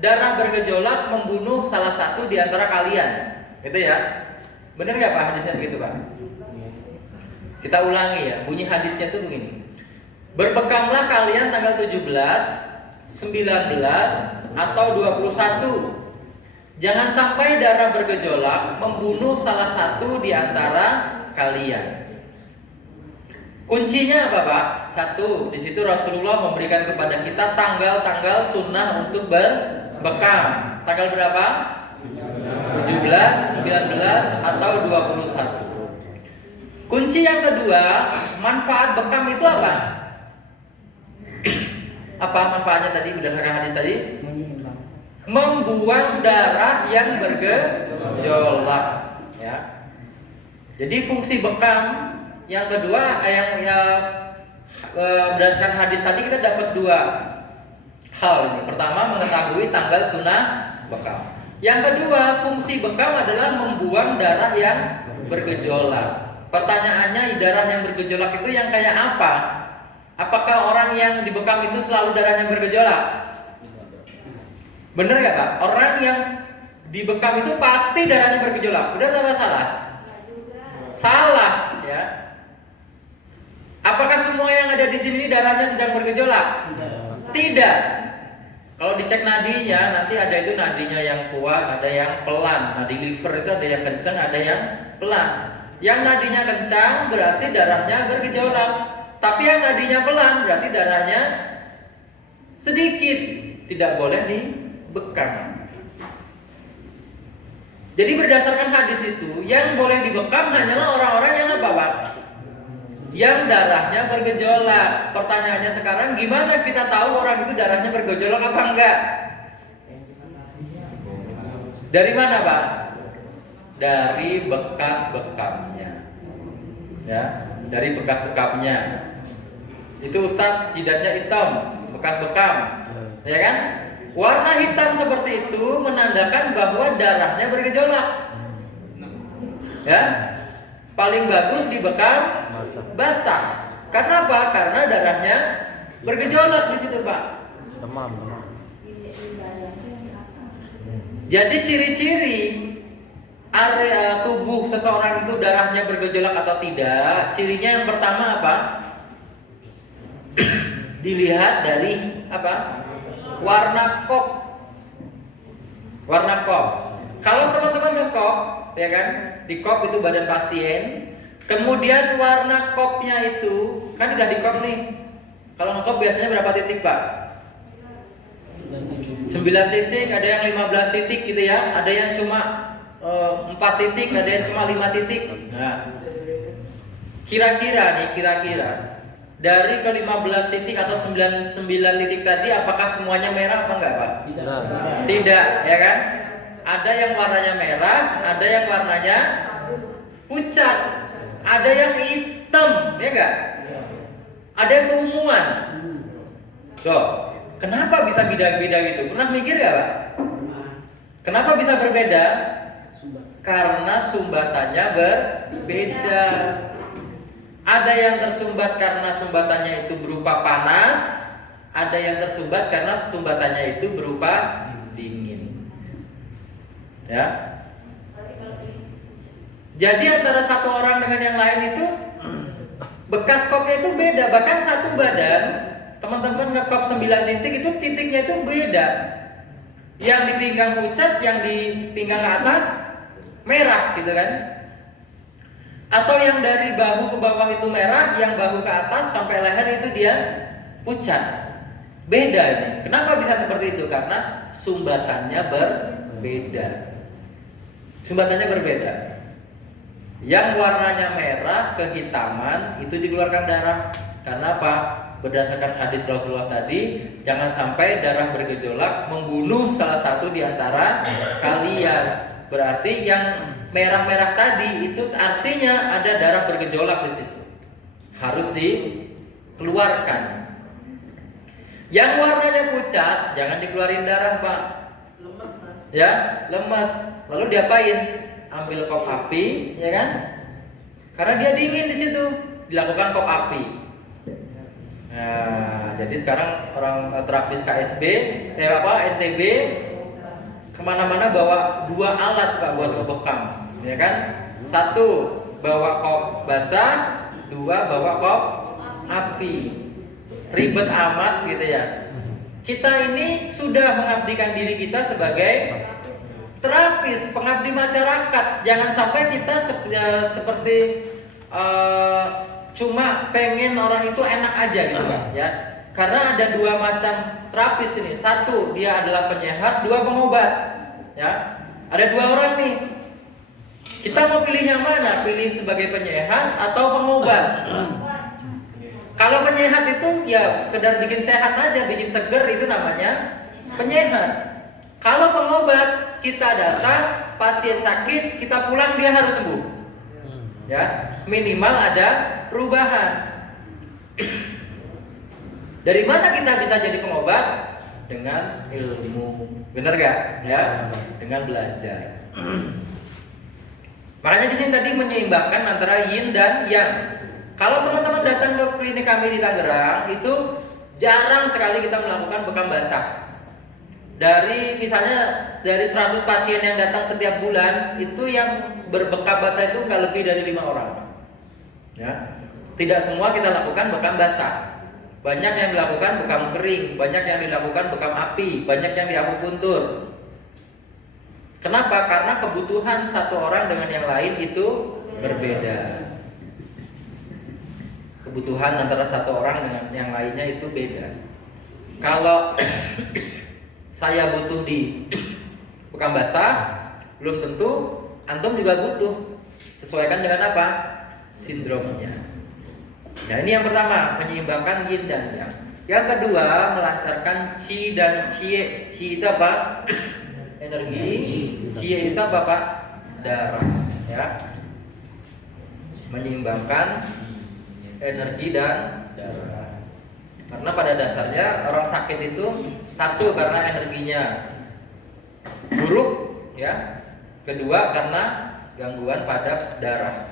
darah bergejolak membunuh salah satu di antara kalian. Gitu ya. Benar nggak Pak hadisnya begitu, Pak? Kita ulangi ya. Bunyi hadisnya itu begini. Berbekamlah kalian tanggal 17, 19 atau 21. Jangan sampai darah bergejolak membunuh salah satu di antara kalian. Kuncinya apa, Pak? Satu, di situ Rasulullah memberikan kepada kita tanggal-tanggal sunnah untuk berbekam. Tanggal berapa? 17, 19 atau 21. Kunci yang kedua, manfaat bekam itu apa? Apa manfaatnya tadi berdasarkan hadis tadi? Membuang darah yang bergejolak ya. Jadi fungsi bekam yang kedua berdasarkan hadis tadi kita dapat dua hal ini. Pertama, mengetahui tanggal sunnah bekam. Yang kedua, fungsi bekam adalah membuang darah yang bergejolak. Pertanyaannya, darah yang bergejolak itu yang kayak apa? Apakah orang yang dibekam itu selalu darahnya bergejolak? Bener gak, Pak? Orang yang dibekam itu pasti darahnya bergejolak. Benar atau salah? Salah, ya. Apakah semua yang ada di sini darahnya sedang bergejolak? Tidak. Kalau dicek nadinya, nanti ada itu nadinya yang kuat, ada yang pelan. Nadi liver itu ada yang kencang, ada yang pelan. Yang nadinya kencang berarti darahnya bergejolak. Tapi yang nadinya pelan berarti darahnya sedikit. Tidak boleh dibekam. Jadi berdasarkan hadis itu, yang boleh dibekam hanyalah orang-orang yang apa, Pak? Yang darahnya bergejolak. Pertanyaannya sekarang, gimana kita tahu orang itu darahnya bergejolak apa enggak? Dari mana, Pak? Dari bekas bekamnya. Ya, dari bekas bekamnya. Itu Ustadz jidatnya hitam, bekas bekam. Ya kan? Warna hitam seperti itu menandakan bahwa darahnya bergejolak. Ya. Paling bagus dibekam basah. Karena apa? Karena darahnya bergejolak di situ, Pak. Demam, demam. Jadi ciri-ciri area tubuh seseorang itu darahnya bergejolak atau tidak, cirinya yang pertama apa? Dilihat dari apa? Warna kop. Warna kop. Kalau teman-teman ngekop, ya kan? Di kop itu badan pasien. Kemudian warna kopnya itu kan udah di kop nih. Kalau ngekop biasanya berapa titik, Pak? 9 titik, ada yang 15 titik gitu ya. Ada yang cuma 4 titik, ada yang cuma 5 titik. Nah, kira-kira dari ke 15 titik atau 9 titik tadi, apakah semuanya merah apa enggak, Pak? Tidak, ya kan? Ada yang warnanya merah, ada yang warnanya pucat, ada yang hitam, ya enggak? Ada yang keunguan. Loh, kenapa bisa beda-beda gitu? Pernah mikir gak, Pak? Kenapa bisa berbeda? Karena sumbatannya berbeda. Ada yang tersumbat karena sumbatannya itu berupa panas, ada yang tersumbat karena sumbatannya itu berupa dingin. Ya. Jadi antara satu orang dengan yang lain itu bekas kopnya itu beda. Bahkan satu badan, teman-teman ngekop 9 titik itu titiknya itu beda. Yang di pinggang pucat, yang di pinggang ke atas merah gitu kan. Atau yang dari bahu ke bawah itu merah, yang bahu ke atas sampai leher itu dia pucat. Beda ini. Kenapa bisa seperti itu? Karena sumbatannya berbeda. Sumbatannya berbeda. Yang warnanya merah kehitaman itu dikeluarkan darah. Karena apa? Berdasarkan hadis Rasulullah tadi, jangan sampai darah bergejolak membunuh salah satu di antara kalian. Berarti yang merah-merah tadi itu artinya ada darah bergejolak di situ. Harus dikeluarkan. Yang warnanya pucat, jangan dikeluarin darah, Pak. Lemes. Ya, lemas. Lalu diapain? Ambil kop api, ya kan? Karena dia dingin di situ, dilakukan kop api. Nah, jadi sekarang orang terapis KSB, NTB kemana-mana bawa 2 alat, Pak, buat ngebekam, ya kan? 1 bawa kop basah, 2 bawa kop api. Ribet amat gitu ya. Kita ini sudah mengabdikan diri kita sebagai terapis, pengabdi masyarakat. Jangan sampai kita seperti cuma pengen orang itu enak aja gitu, Pak, ya. Karena ada 2 macam terapis ini. 1 dia adalah penyehat, 2 pengobat. Ya. Ada 2 orang nih. Kita mau pilih yang mana? Pilih sebagai penyehat atau pengobat? Kalau penyehat itu ya sekedar bikin sehat aja, bikin seger, itu namanya penyehat. Kalau pengobat, kita datang, pasien sakit, kita pulang dia harus sembuh. Ya, minimal ada perubahan. Dari mana kita bisa jadi pengobat? Dengan ilmu. Benar gak? Ya, dengan belajar. Makanya di sini tadi menyeimbangkan antara yin dan yang. Kalau teman-teman datang ke klinik kami di Tangerang, itu jarang sekali kita melakukan bekam basah. Dari misalnya dari 100 pasien yang datang setiap bulan, itu yang berbekam basah itu nggak lebih dari 5 orang. Ya. Tidak semua kita lakukan bekam basah. Banyak yang dilakukan bekam kering, banyak yang dilakukan bekam api, banyak yang diakupuntur. Kenapa? Karena kebutuhan satu orang dengan yang lain itu berbeda. Kebutuhan antara satu orang dengan yang lainnya itu beda. Kalau saya butuh di bekam basah, belum tentu antum juga butuh. Sesuaikan dengan apa? Sindromnya. Nah, ini yang pertama, menyeimbangkan yin dan yang. Yang kedua, melancarkan qi dan qie. Qi itu apa? Energi. Qie itu apa, Pak? Darah, ya. Menyeimbangkan energi dan darah. Karena pada dasarnya orang sakit itu 1 karena energinya buruk, ya. Kedua karena gangguan pada darah.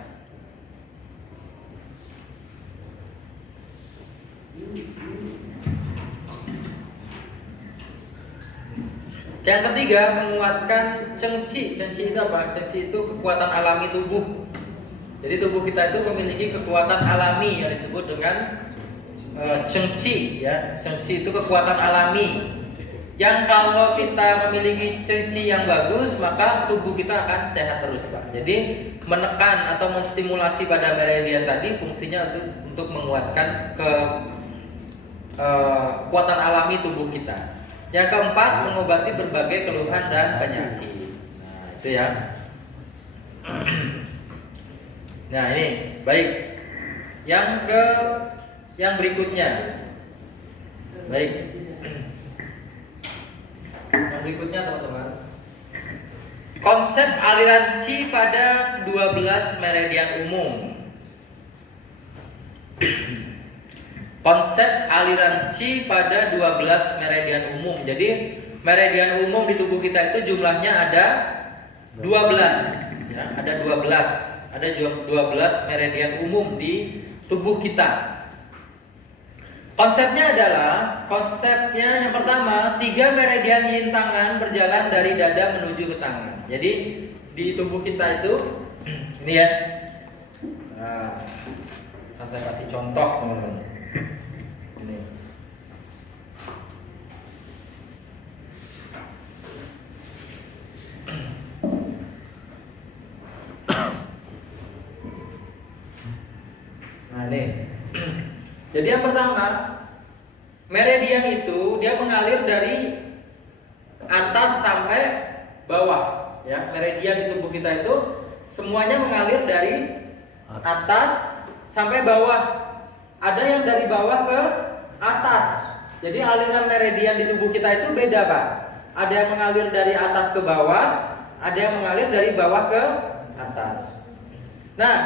Yang ketiga, menguatkan cengci. Cengci itu apa? Cengci itu kekuatan alami tubuh. Jadi tubuh kita itu memiliki kekuatan alami yang disebut dengan cengci, ya. Cengci itu kekuatan alami. Yang kalau kita memiliki cengci yang bagus, maka tubuh kita akan sehat terus, Pak. Jadi menekan atau menstimulasi pada meridian tadi fungsinya untuk menguatkan kekuatan alami tubuh kita. Yang keempat, mengobati berbagai keluhan dan penyakit. Nah, itu ya. Nah, ini baik. Yang berikutnya. Baik. Yang berikutnya, teman-teman. Konsep aliran Qi pada 12 meridian umum. Konsep aliran Qi pada 12 meridian umum. Jadi meridian umum di tubuh kita itu jumlahnya ada 12, ya, ada 12. Ada 12 meridian umum di tubuh kita. Konsepnya yang pertama, 3 meridian yin tangan berjalan dari dada menuju ke tangan. Jadi di tubuh kita itu ini ya. Nah, saya kasih contoh, teman-teman. Ini. Nah, ini. Jadi yang pertama, meridian itu dia mengalir dari atas sampai bawah, ya. Meridian di tubuh kita itu semuanya mengalir dari atas sampai bawah. Ada yang dari bawah ke atas. Jadi aliran meridian di tubuh kita itu beda, Pak. Ada yang mengalir dari atas ke bawah, ada yang mengalir dari bawah ke atas. Nah,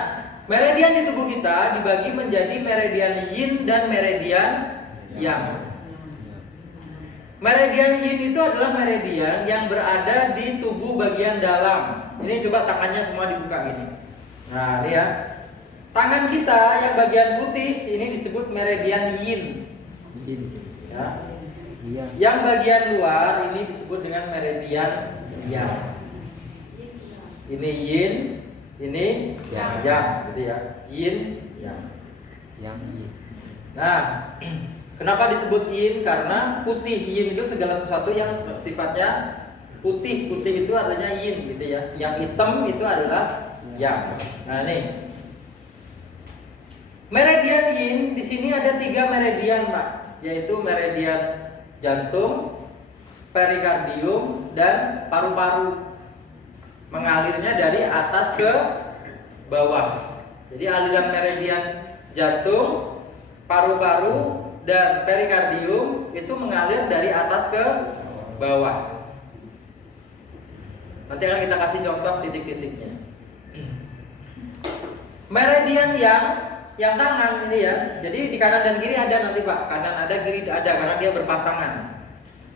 meridian di tubuh kita dibagi menjadi meridian yin dan meridian yang. Meridian yin itu adalah meridian yang berada di tubuh bagian dalam. Ini coba tangannya semua dibuka gini. Nah, ini ya. Tangan kita yang bagian putih ini disebut meridian yin. Ya. Yang bagian luar ini disebut dengan meridian yang. Ini yin, ini yang, gitu ya. Yin, yang. Yin. Nah, kenapa disebut yin? Karena putih. Yin itu segala sesuatu yang sifatnya putih. Putih itu artinya yin, gitu ya. Yang hitam itu adalah yang. Nah, ini meridian yin di sini ada 3 meridian, Pak, yaitu meridian jantung, perikardium, dan paru-paru. Mengalirnya dari atas ke bawah. Jadi aliran meridian jantung, paru-paru, dan perikardium itu mengalir dari atas ke bawah. Nanti akan kita kasih contoh titik-titiknya. Meridian yang tangan ini ya. Jadi di kanan dan kiri ada nanti, Pak. Kanan ada, kiri ada, karena dia berpasangan.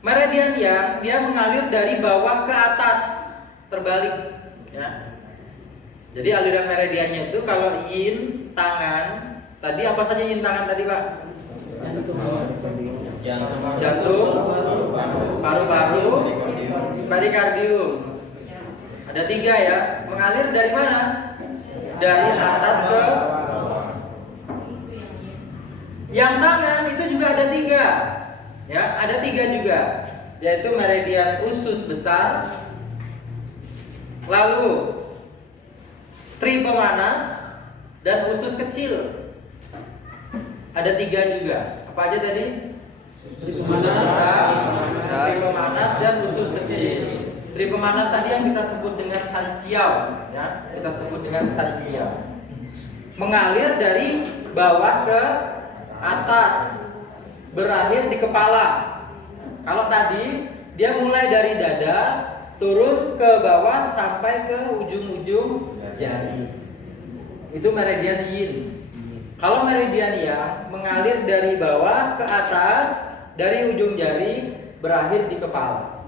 Meridian yang dia mengalir dari bawah ke atas, terbalik, ya. Jadi aliran meridiannya itu kalau yin tangan, tadi apa saja yin tangan tadi, Pak? Jantung, paru-paru, perikardium. Ada 3 ya. Mengalir dari mana? Dari atas ke. Yang tangan itu juga ada 3, ya, ada 3 juga, yaitu meridian usus besar, lalu tri pemanas, dan usus kecil. Ada 3 juga. Apa aja tadi? Usus besar, tri pemanas, dan usus kecil. Tri pemanas tadi yang kita sebut dengan sanjiao, ya, kita sebut dengan sanjiao. Mengalir dari bawah ke atas, berakhir di kepala. Kalau tadi dia mulai dari dada, turun ke bawah sampai ke ujung-ujung jari. Itu meridian yin. Kalau meridian yang mengalir dari bawah ke atas, dari ujung jari berakhir di kepala.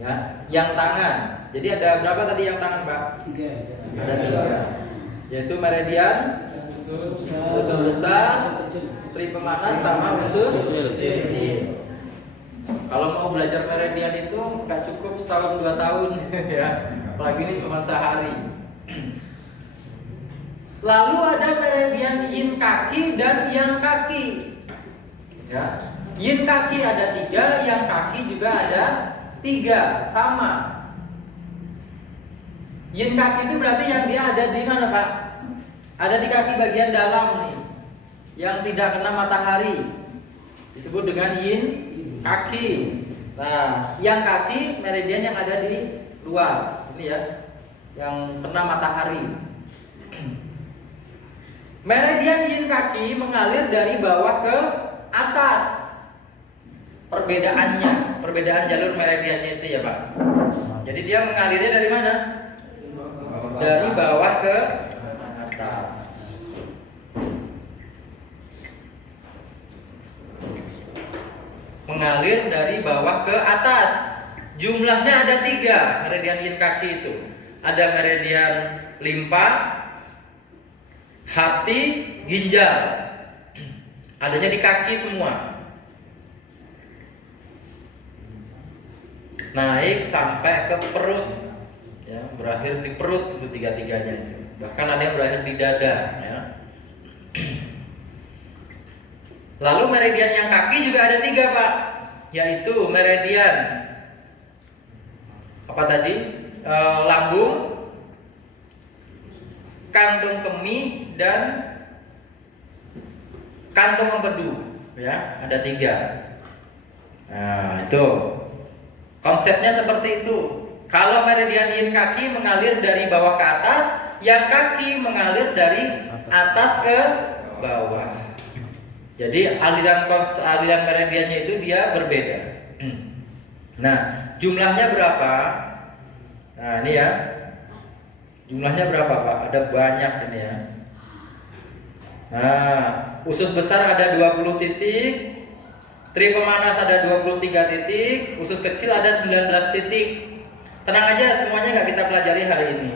Ya, yang tangan. Jadi ada berapa tadi yang tangan, Pak? 3. Ada 3. Yaitu meridian usus besar, tri pemanas, sama usus kecil. Kalau mau belajar meridian itu nggak cukup setahun 2 tahun ya. Apalagi ini cuma sehari. Lalu ada meridian yin kaki dan yang kaki. Ya. Yin kaki ada 3, yang kaki juga ada 3, sama. Yin kaki itu berarti yang dia ada di mana, Pak? Ada di kaki bagian dalam nih, yang tidak kena matahari, disebut dengan yin kaki. Nah, yang kaki meridian yang ada di luar, ini ya, yang kena matahari. Meridian yin kaki mengalir dari bawah ke atas. Perbedaan jalur meridiannya itu ya, Pak. Jadi dia mengalirnya dari mana? Dari bawah ke atas. Mengalir dari bawah ke atas. Jumlahnya ada 3 meridian yin kaki itu. Ada meridian limpa, hati, ginjal. Adanya di kaki semua. Naik sampai ke perut, ya, berakhir di perut itu 3-3-nya itu. Bahkan ada yang berakhir di dada, ya. Lalu meridian yang kaki juga ada 3, Pak, yaitu meridian apa tadi? Lambung, kantung kemih, dan kantung empedu, ya, ada 3. Nah, itu konsepnya seperti itu. Kalau meridian yin kaki mengalir dari bawah ke atas, yang kaki mengalir dari atas ke bawah. Jadi aliran meridiannya itu dia berbeda. Nah, jumlahnya berapa? Nah, ini ya. Jumlahnya berapa, Pak? Ada banyak ini ya. Nah, usus besar ada 20 titik, tri pemanas ada 23 titik, usus kecil ada 19 titik. Tenang aja, semuanya nggak kita pelajari hari ini.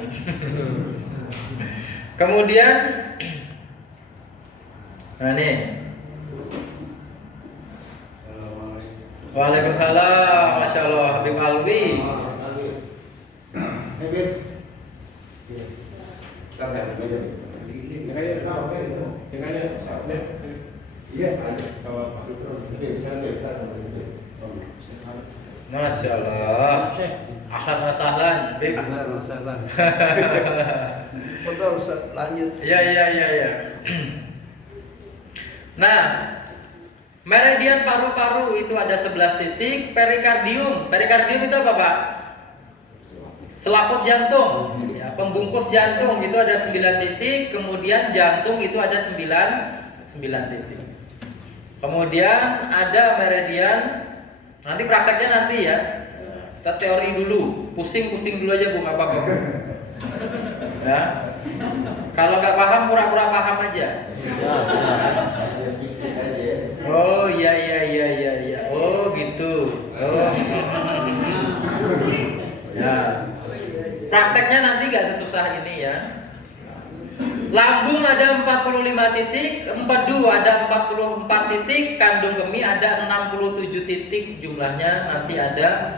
Kemudian, nah nih. Waalaikumsalam, Masya Allah, Habib Alwi. Masya Allah. Ahlan wa sahlan, Bib. Ahlan wa sahlan. Betul, Ustaz, lanjut. Ya. Nah, meridian paru-paru itu ada 11 titik. Perikardium itu apa, Pak? Selaput jantung, ya, pembungkus jantung itu ada 9 titik. Kemudian jantung itu ada 9 titik. Kemudian ada meridian, nanti prakteknya nanti ya. Kita teori dulu, pusing dulu aja, Bu, nggak apa-apa. Ya. Kalau nggak paham, pura-pura paham aja. Oh iya. Oh gitu. Oh. Ya. Prakteknya nanti nggak sesusah ini ya. Lambung ada 45 titik, empedu ada 44 titik, kandung kemih ada 67 titik. Jumlahnya nanti ada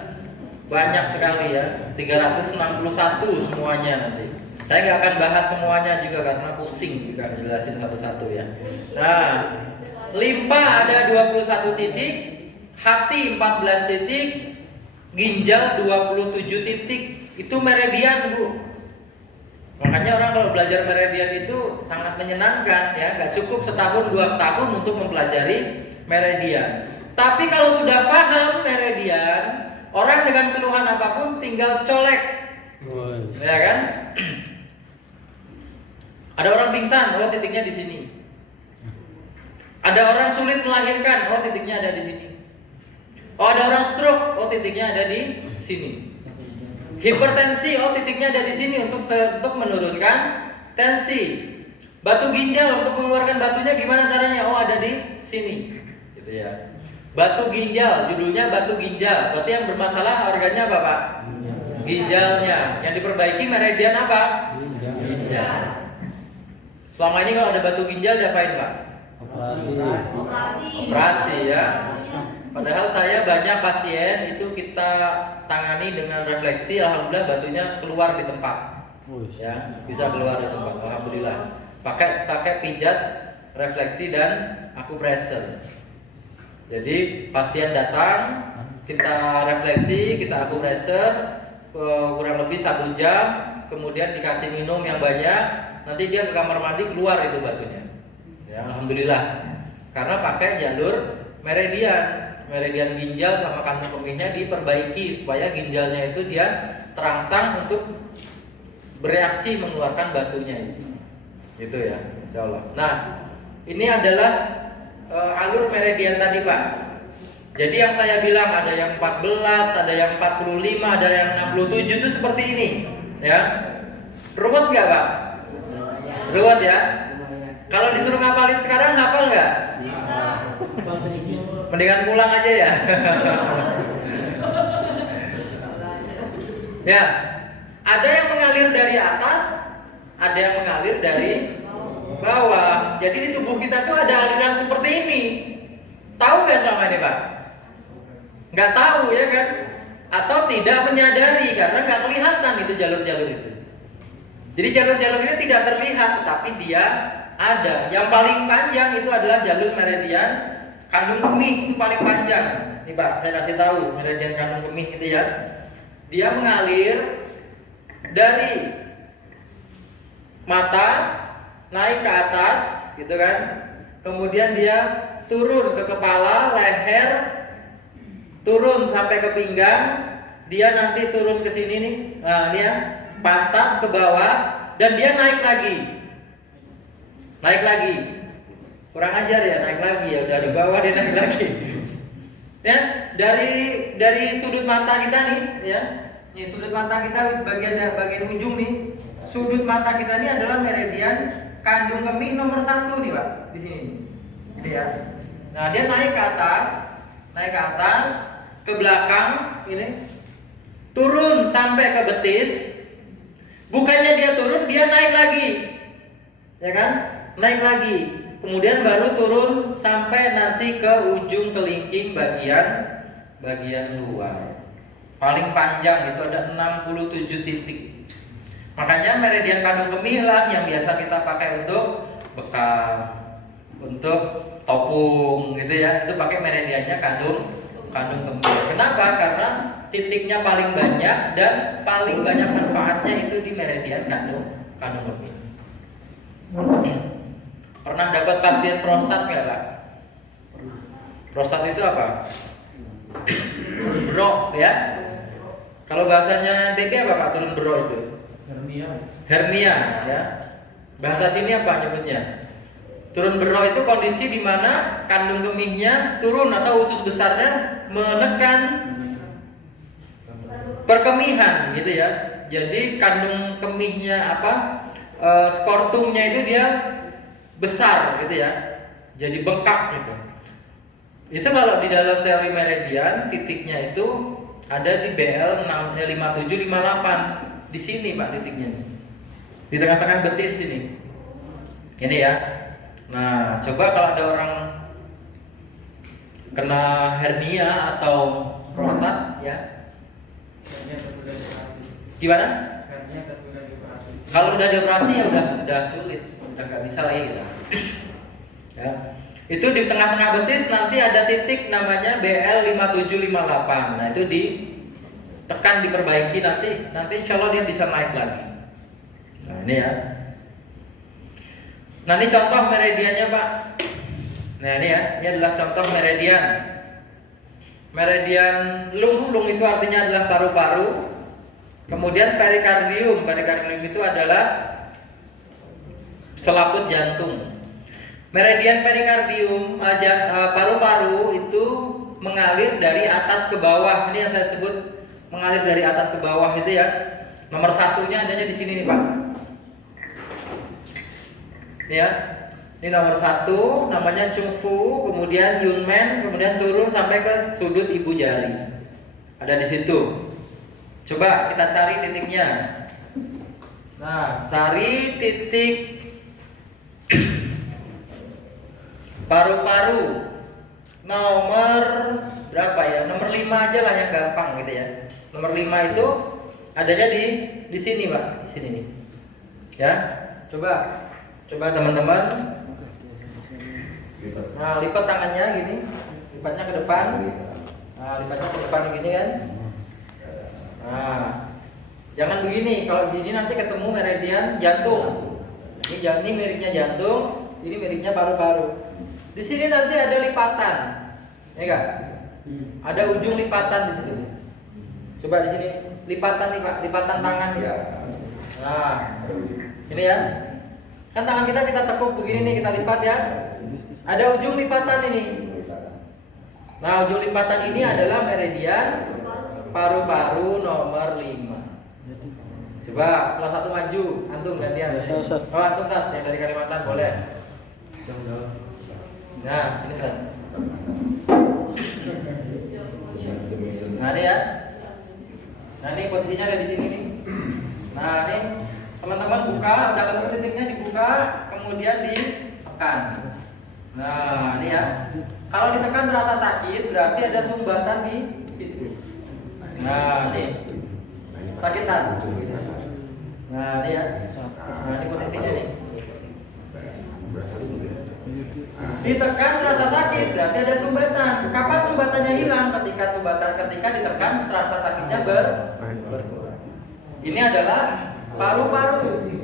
banyak sekali ya, 361 semuanya nanti. Saya nggak akan bahas semuanya juga karena pusing juga jelasin satu-satu ya. Nah, limpa ada 21 titik, hati 14 titik, ginjal 27 titik. Itu meridian, Bu. Makanya orang kalau belajar meridian itu sangat menyenangkan ya, nggak cukup setahun 2 tahun untuk mempelajari meridian. Tapi kalau sudah paham meridian, orang dengan keluhan apapun tinggal colek, ya kan? Ada orang pingsan, oh titiknya di sini. Ada orang sulit melahirkan, oh titiknya ada di sini. Oh ada orang stroke, oh titiknya ada di sini. Hipertensi, oh titiknya ada di sini untuk menurunkan tensi. Batu ginjal untuk mengeluarkan batunya gimana caranya? Oh ada di sini, gitu ya. Batu ginjal, judulnya batu ginjal. Berarti yang bermasalah organnya apa, Pak? Ginjalnya. Yang diperbaiki meridian apa? Ginjal. Selama ini kalau ada batu ginjal diapain, Pak? Operasi. Operasi ya. Padahal saya banyak pasien itu kita tangani dengan refleksi, alhamdulillah batunya keluar di tempat. Ya, bisa keluar di tempat, alhamdulillah. Pakai pijat, refleksi dan akupressure. Jadi pasien datang, kita refleksi, kita akupressure kurang lebih 1 jam, kemudian dikasih minum yang banyak, nanti dia ke kamar mandi keluar itu batunya. Ya, alhamdulillah. Karena pakai jalur meridian ginjal sama kantung kemihnya diperbaiki supaya ginjalnya itu dia terangsang untuk bereaksi mengeluarkan batunya itu. Gitu ya, insya Allah. Nah, ini adalah alur meridian tadi Pak. Jadi yang saya bilang ada yang 14, ada yang 45, ada yang 67 itu seperti ini, ya. Ruwet nggak Pak? Ruwet ya. Kalau disuruh ngapalin sekarang hafal nggak? Mendingan pulang aja ya. Ya, ada yang mengalir dari atas, ada yang mengalir dari bawah. Jadi di tubuh kita tuh ada aliran seperti ini. Tahu nggak selama ini Pak? Nggak tahu ya kan? Atau tidak menyadari karena nggak kelihatan itu jalur-jalur itu. Jadi jalur-jalur ini tidak terlihat, tetapi dia ada. Yang paling panjang itu adalah jalur meridian kandung kemih, itu paling panjang. Nih Pak, saya kasih tahu meridian kandung kemih itu ya. Dia mengalir dari mata naik ke atas, gitu kan? Kemudian dia turun ke kepala, leher, turun sampai ke pinggang, dia nanti turun ke sini nih. Nah, dia pantat ke bawah dan dia naik lagi. Naik lagi. Kurang ajar ya, naik lagi ya, udah di bawah dia naik lagi. Ya, dari sudut mata kita nih, ya. Nih sudut mata kita bagian ujung nih. Sudut mata kita ini adalah meridian kandung kemih nomor 1 nih, Pak, di sini. Gitu ya. Nah, dia naik ke atas, ke belakang ini. Turun sampai ke betis. Bukannya dia turun, dia naik lagi. Ya kan? Naik lagi. Kemudian baru turun sampai nanti ke ujung kelingking bagian luar. Paling panjang itu ada 67 titik. Makanya meridian kandung kemih lah yang biasa kita pakai untuk bekam, untuk topung gitu ya. Itu pakai meridiannya kandung kemih. Kenapa? Karena titiknya paling banyak dan paling banyak manfaatnya itu di meridian kandung kemih. Pernah dapat pasien prostat nggak Pak? Prostat itu apa? Turun berok ya. Kalau bahasanya NTB apa Pak turun berok itu? Hernia ya. Bahasa sini apa nyebutnya? Turun berok itu kondisi di mana kandung kemihnya turun atau usus besarnya menekan perkemihan gitu ya. Jadi kandung kemihnya skortumnya itu dia besar gitu ya, jadi bengkak gitu. Itu kalau di dalam teori meridian titiknya itu ada di BL 5758 di sini Pak titiknya, di tengah-tengah betis ini. Ini ya. Nah, coba kalau ada orang kena hernia atau prostat ya, gimana? Kalau udah dioperasi ya udah sulit. Udah nggak bisa lagi kita. Ya. Itu di tengah-tengah betis nanti ada titik namanya BL 5758. Nah, itu ditekan diperbaiki nanti insya Allah dia bisa naik lagi. Nah, ini ya. Nah, ini contoh meridiannya, Pak. Nah, ini ya. Ini adalah contoh meridian. Meridian lung itu artinya adalah paru-paru. Kemudian perikardium itu adalah selaput jantung. Meridian perikardium paru-paru itu mengalir dari atas ke bawah. Ini yang saya sebut mengalir dari atas ke bawah itu ya. Nomor 1-nya adanya di sini nih Pak. Ya. Ini nomor 1 namanya Chungfu, kemudian Yunmen, kemudian turun sampai ke sudut ibu jari. Ada di situ. Coba kita cari titiknya. Nah, cari titik paru-paru nomor berapa ya? Nomor 5 aja lah yang gampang gitu ya. Nomor 5 itu adanya di sini, Pak. Di sini nih. Ya. Coba teman-teman. Nah, lipat tangannya gini. Lipatnya ke depan. Nah, lipatnya ke depan begini kan. Nah, jangan begini. Kalau begini nanti ketemu meridian jantung. Ini miliknya jantung, ini miliknya paru-paru. Di sini nanti ada lipatan, ya enggak? Ada ujung lipatan di sini. Coba di sini lipatan tangan ya. Nah, ini ya. Kan tangan kita tekuk begini nih, kita lipat ya. Ada ujung lipatan ini. Nah, ujung lipatan ini adalah meridian paru-paru nomor 5. Coba salah satu maju, antum gantian. Oh, antum tat yang dari Kalimantan boleh. Nah, sini kan. Nah, ini ya. Nah, ini posisinya ada di sini nih. Nah, ini teman-teman buka, udah ketemu titiknya dibuka, kemudian ditekan. Nah, ini ya. Kalau ditekan terasa sakit, berarti ada sumbatan di situ. Nah, ini. Sakitan. Nah, ini ya. Nah, ini posisinya nih. Ditekan terasa sakit, berarti ada sumbatan. Kapan sumbatannya hilang? Ketika ditekan terasa sakitnya berkurang. Ini adalah paru-paru.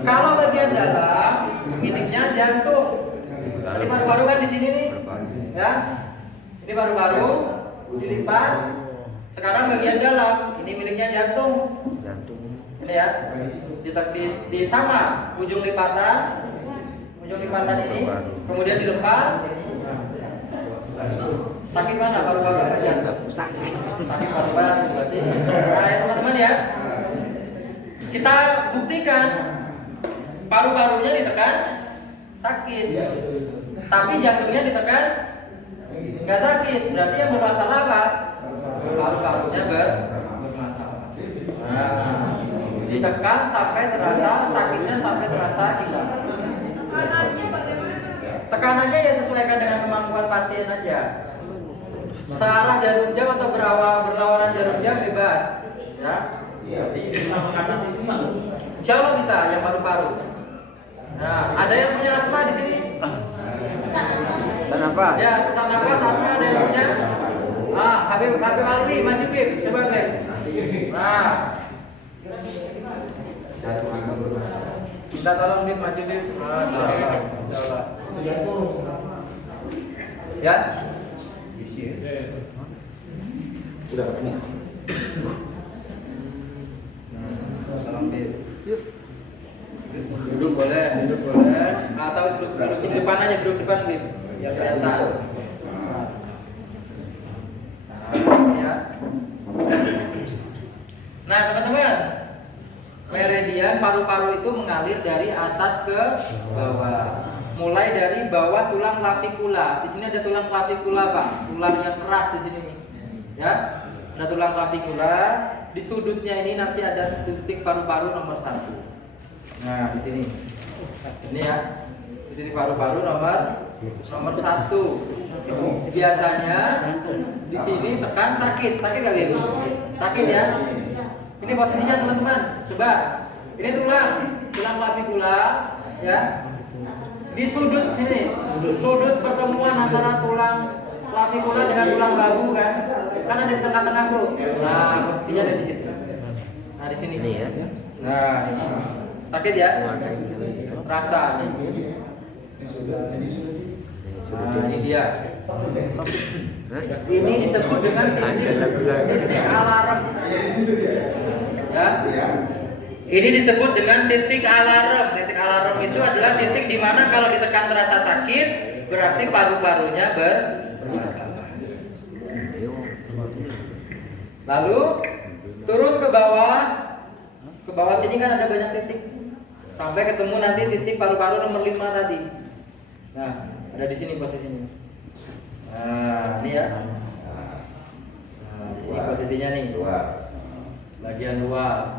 Kalau bagian dalam, titiknya jantung. Tadi paru-paru kan di sini nih, ya. Ini paru-paru dilipat. Sekarang bagian dalam, ini miliknya jantung. Ini ya, di sama ujung lipatan ini, kemudian dilepas. Sakit mana paru-paru atau jantung? Sakit paru-paru berarti. Nah, ya, teman-teman ya, kita buktikan paru-parunya ditekan sakit, tapi jantungnya ditekan nggak sakit. Berarti yang bermasalah apa? Paru-parunya bermasalah. Nah, ditekan sampai terasa sakitnya, sampai terasa hilang. Tekanannya ya sesuaikan dengan kemampuan pasien aja. Searah jarum jam atau berlawanan jarum jam bebas, ya. Insya Allah bisa yang paru-paru. Nah, ada yang punya asma di sini? Sesak nafas. Ya, sesak nafas, asma ada yang punya? Habib Alwi, maju Bib, coba Bib. Nah, minta tolong Bib, maju Bib. Insyaallah. Ya. Udah ini. Salam Bib. Duduk boleh. Atau duduk di depan aja, duduk depan Bib. Biar kelihatan. Ya. Nah, teman-teman, meridian paru-paru itu mengalir dari atas ke bawah. Mulai dari bawah tulang klavikula. Di sini ada tulang klavikula, Pak. Tulang yang keras di sini nih. Ya. Ada tulang klavikula. Di sudutnya ini nanti ada titik paru-paru nomor 1. Nah, di sini. Ini ya. Titik paru-paru nomor 1. Biasanya di sini tekan sakit gak gitu? Sakit ya. Ini posisinya teman-teman. Coba. Ini tulang klavikula, ya. Di sudut sini, sudut pertemuan antara tulang klavikula dengan tulang bahu kan ada di tengah-tengah tuh. Nah, posisinya ada di situ. Nah, di sini. Ini ya. Nah, ini. Sakit ya? Terasa nih. Nah, ini dia. Ini disebut dengan titik alarm. Ya. Ini disebut dengan titik alarm. Titik alarm itu adalah titik di mana kalau ditekan terasa sakit, berarti paru-parunya bermasalah. Lalu turun ke bawah. Ke bawah sini kan ada banyak titik. Sampai ketemu nanti titik paru-paru nomor 5 tadi. Nah, ada di sini posisinya. Nah, ini ya. Nah, di sini posisinya nih. Bagian luar.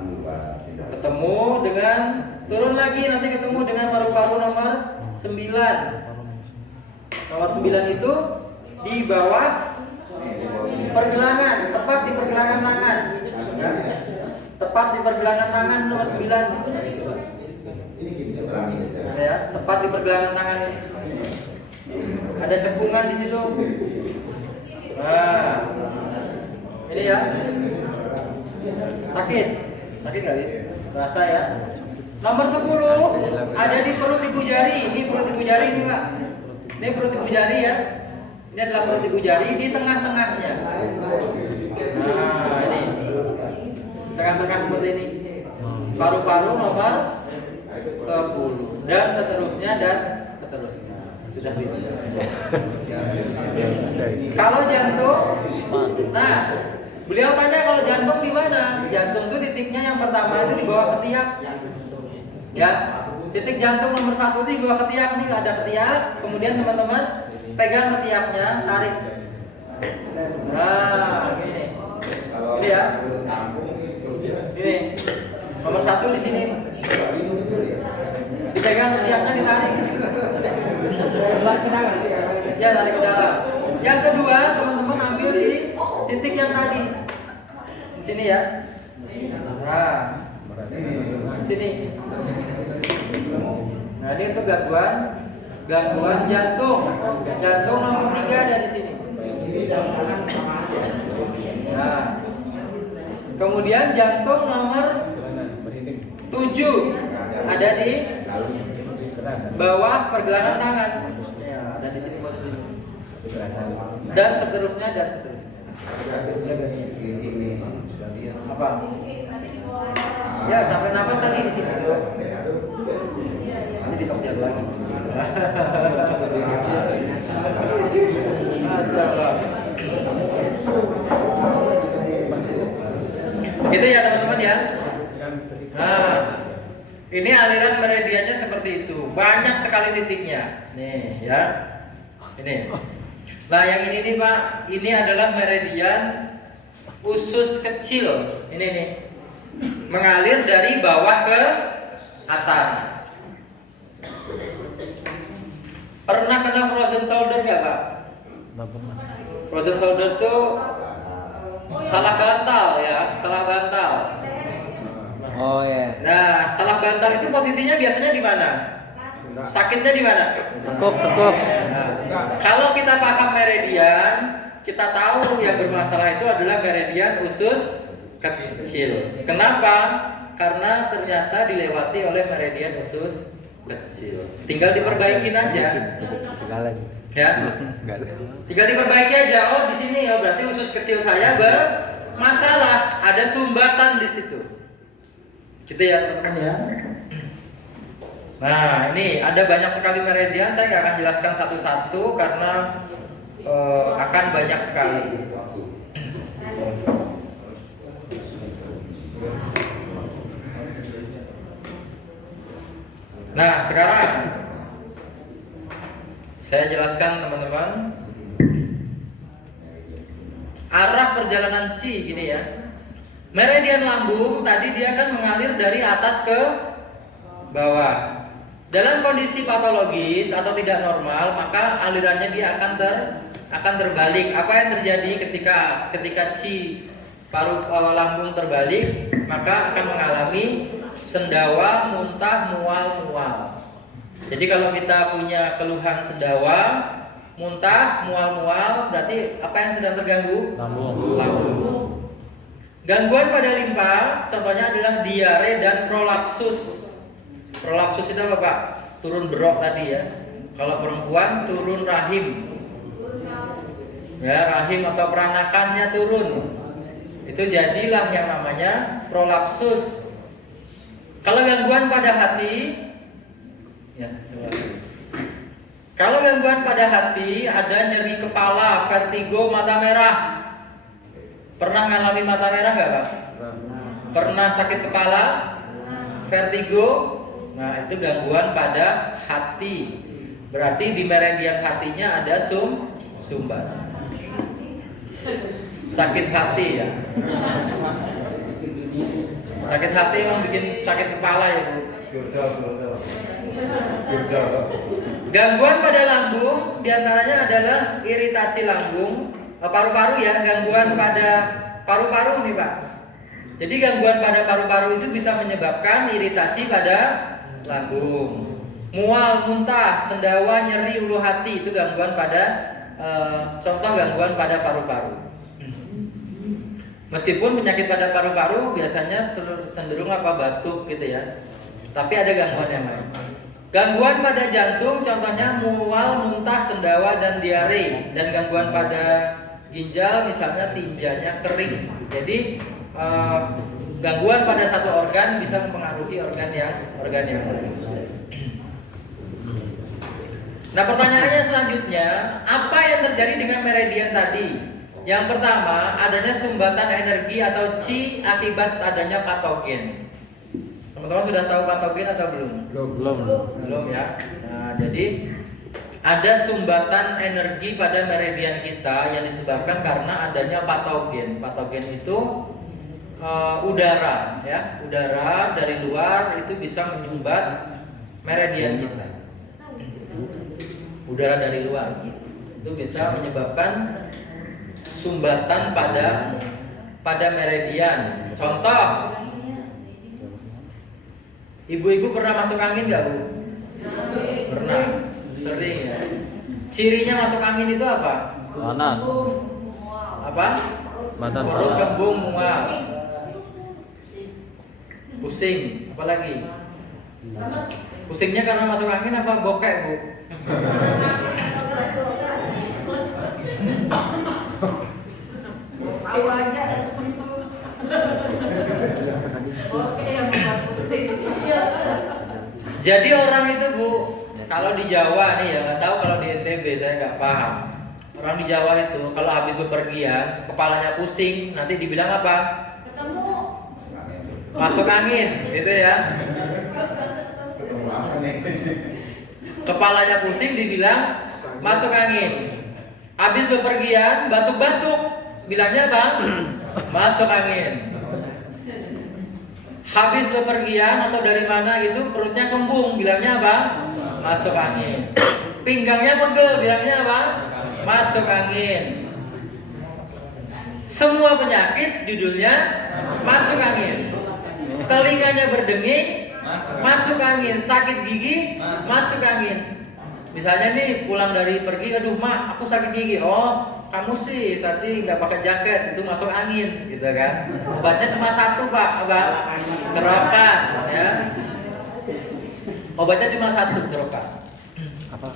Ketemu dengan turun lagi nanti ketemu dengan paru-paru nomor 9. Nomor 9 itu di bawah pergelangan, tepat di pergelangan tangan. Tepat di pergelangan tangan nomor 9. Ya, tepat di pergelangan tangan. Ada cekungan di situ. Nah, ini ya. Sakit nggak Lid? Rasa ya. Nomor 10 ada di perut ibu jari. Ini perut ibu jari nih Pak. Ini perut ibu jari ya. Ini adalah perut ibu jari di tengah-tengahnya. Nah, ini tengah-tengah seperti ini. Paru-paru nomor 10 dan seterusnya. Sudah gitu. Kalau jantung, nah beliau tanya kalau jantung di mana? Jantung itu titiknya yang pertama itu di bawah ketiak. Ya, titik jantung nomor 1 itu di bawah ketiak nih, ada ketiak. Kemudian teman-teman pegang ketiaknya, tarik. Nah, ini ya. Ini nomor 1 di sini. Dipegang ketiaknya, ditarik. Ya, tarik ke dalam. Yang kedua, teman-teman ambil di titik yang tadi. Di sini ya. Nah, sini. Nah, ini untuk gangguan jantung. Jantung nomor 3 ada di sini. Nah. Kemudian jantung nomor 7 ada di bawah pergelangan tangan. Ya, ada di sini posisinya. Dan seterusnya. Apa? Ya, sampai nafas tadi di sini. Nanti ditokjak lagi. Gitu ya teman-teman ya. Nah, ini aliran meridiannya seperti itu. Banyak sekali titiknya. Nih ya. Ini. Nah, yang ini nih Pak, ini adalah meridian usus kecil. Ini nih. Mengalir dari bawah ke atas. Pernah kena frozen shoulder nggak Pak? Frozen shoulder tuh salah bantal ya, salah bantal. Oh ya. Nah, salah bantal itu posisinya biasanya di mana? Sakitnya di mana? Tekuk. Nah, kalau kita paham meridian, kita tahu yang bermasalah itu adalah meridian usus kecil. Kenapa? Karena ternyata dilewati oleh meridian usus kecil. Tinggal diperbaikin aja. Ya. Tinggal diperbaiki aja. Oh, di sini oh berarti usus kecil saya bermasalah, ada sumbatan di situ. Gitu ya, teman-teman ya. Nah, ini ada banyak sekali meridian, saya nggak akan jelaskan satu-satu karena akan banyak sekali. Nah, sekarang saya jelaskan teman-teman arah perjalanan Qi gini ya. Meridian lambung tadi dia akan mengalir dari atas ke bawah. Dalam kondisi patologis atau tidak normal, maka alirannya dia akan terbalik. Apa yang terjadi ketika Qi paru lambung terbalik, maka akan mengalami sendawa, muntah, mual. Jadi kalau kita punya keluhan sendawa, muntah, mual, berarti apa yang sedang terganggu? Lambung. Gangguan pada limpa, contohnya adalah diare dan prolapsus. Prolapsus itu apa Pak? Turun berok tadi ya. Kalau perempuan turun rahim. Ya, rahim atau peranakannya turun. Itu jadilah yang namanya prolapsus. Kalau gangguan pada hati, ya, kalau gangguan pada hati ada nyeri kepala, vertigo, mata merah. Pernah ngalami mata merah nggak Pak? Pernah sakit kepala, vertigo? Nah, itu gangguan pada hati. Berarti di meridian hatinya ada sumbat. Sakit hati ya. Sakit hati emang bikin sakit kepala ya Bu. Gangguan pada lambung diantaranya adalah iritasi lambung, paru-paru ya, gangguan pada paru-paru nih Pak. Jadi gangguan pada paru-paru itu bisa menyebabkan iritasi pada lambung. Mual, muntah, sendawa, nyeri ulu hati itu gangguan pada contoh gangguan pada paru-paru. Meskipun penyakit pada paru-paru biasanya cenderung batuk gitu ya. Tapi ada gangguan yang lain. Gangguan pada jantung contohnya mual, muntah, sendawa dan diare, dan gangguan pada ginjal misalnya tinjanya kering. Jadi gangguan pada satu organ bisa mempengaruhi organ yang lain. Nah, pertanyaannya selanjutnya, apa yang terjadi dengan meridian tadi? Yang pertama, adanya sumbatan energi atau chi akibat adanya patogen. Teman-teman sudah tahu patogen atau belum? Belum ya. Nah, jadi ada sumbatan energi pada meridian kita yang disebabkan karena adanya patogen. Patogen itu udara ya. Udara dari luar itu bisa menyumbat meridian kita. Udara dari luar itu bisa menyebabkan sumbatan pada meridian. Contoh, ibu-ibu pernah masuk angin nggak Bu? Pernah, sering ya. Cirinya masuk angin itu apa? Panas. Apa? Badan Perut panas. kembung, mual, pusing, apa lagi? Pusingnya karena masuk angin apa bokek Bu? Jadi orang itu Bu, kalau di Jawa nih ya, nggak tahu kalau di NTB saya nggak paham. Orang di Jawa itu kalau habis bepergian, kepalanya pusing, nanti dibilang apa? Masuk angin, gitu ya. Kepalanya pusing dibilang masuk angin. Habis bepergian, batuk-batuk, bilangnya apa? Masuk angin. Habis bepergian atau dari mana gitu perutnya kembung, bilangnya apa? Masuk angin. Pinggangnya pegel, bilangnya apa? Masuk angin. Semua penyakit judulnya masuk angin. Telinganya berdenging, masuk angin. Sakit gigi, masuk angin. Misalnya nih pulang dari pergi, aduh mak, aku sakit gigi. Oh, kamu sih tadi nggak pakai jaket, itu masuk angin, gitu kan? Obatnya cuma satu Pak, obat kerokan, ya. Obatnya cuma satu, kerokan. Apa?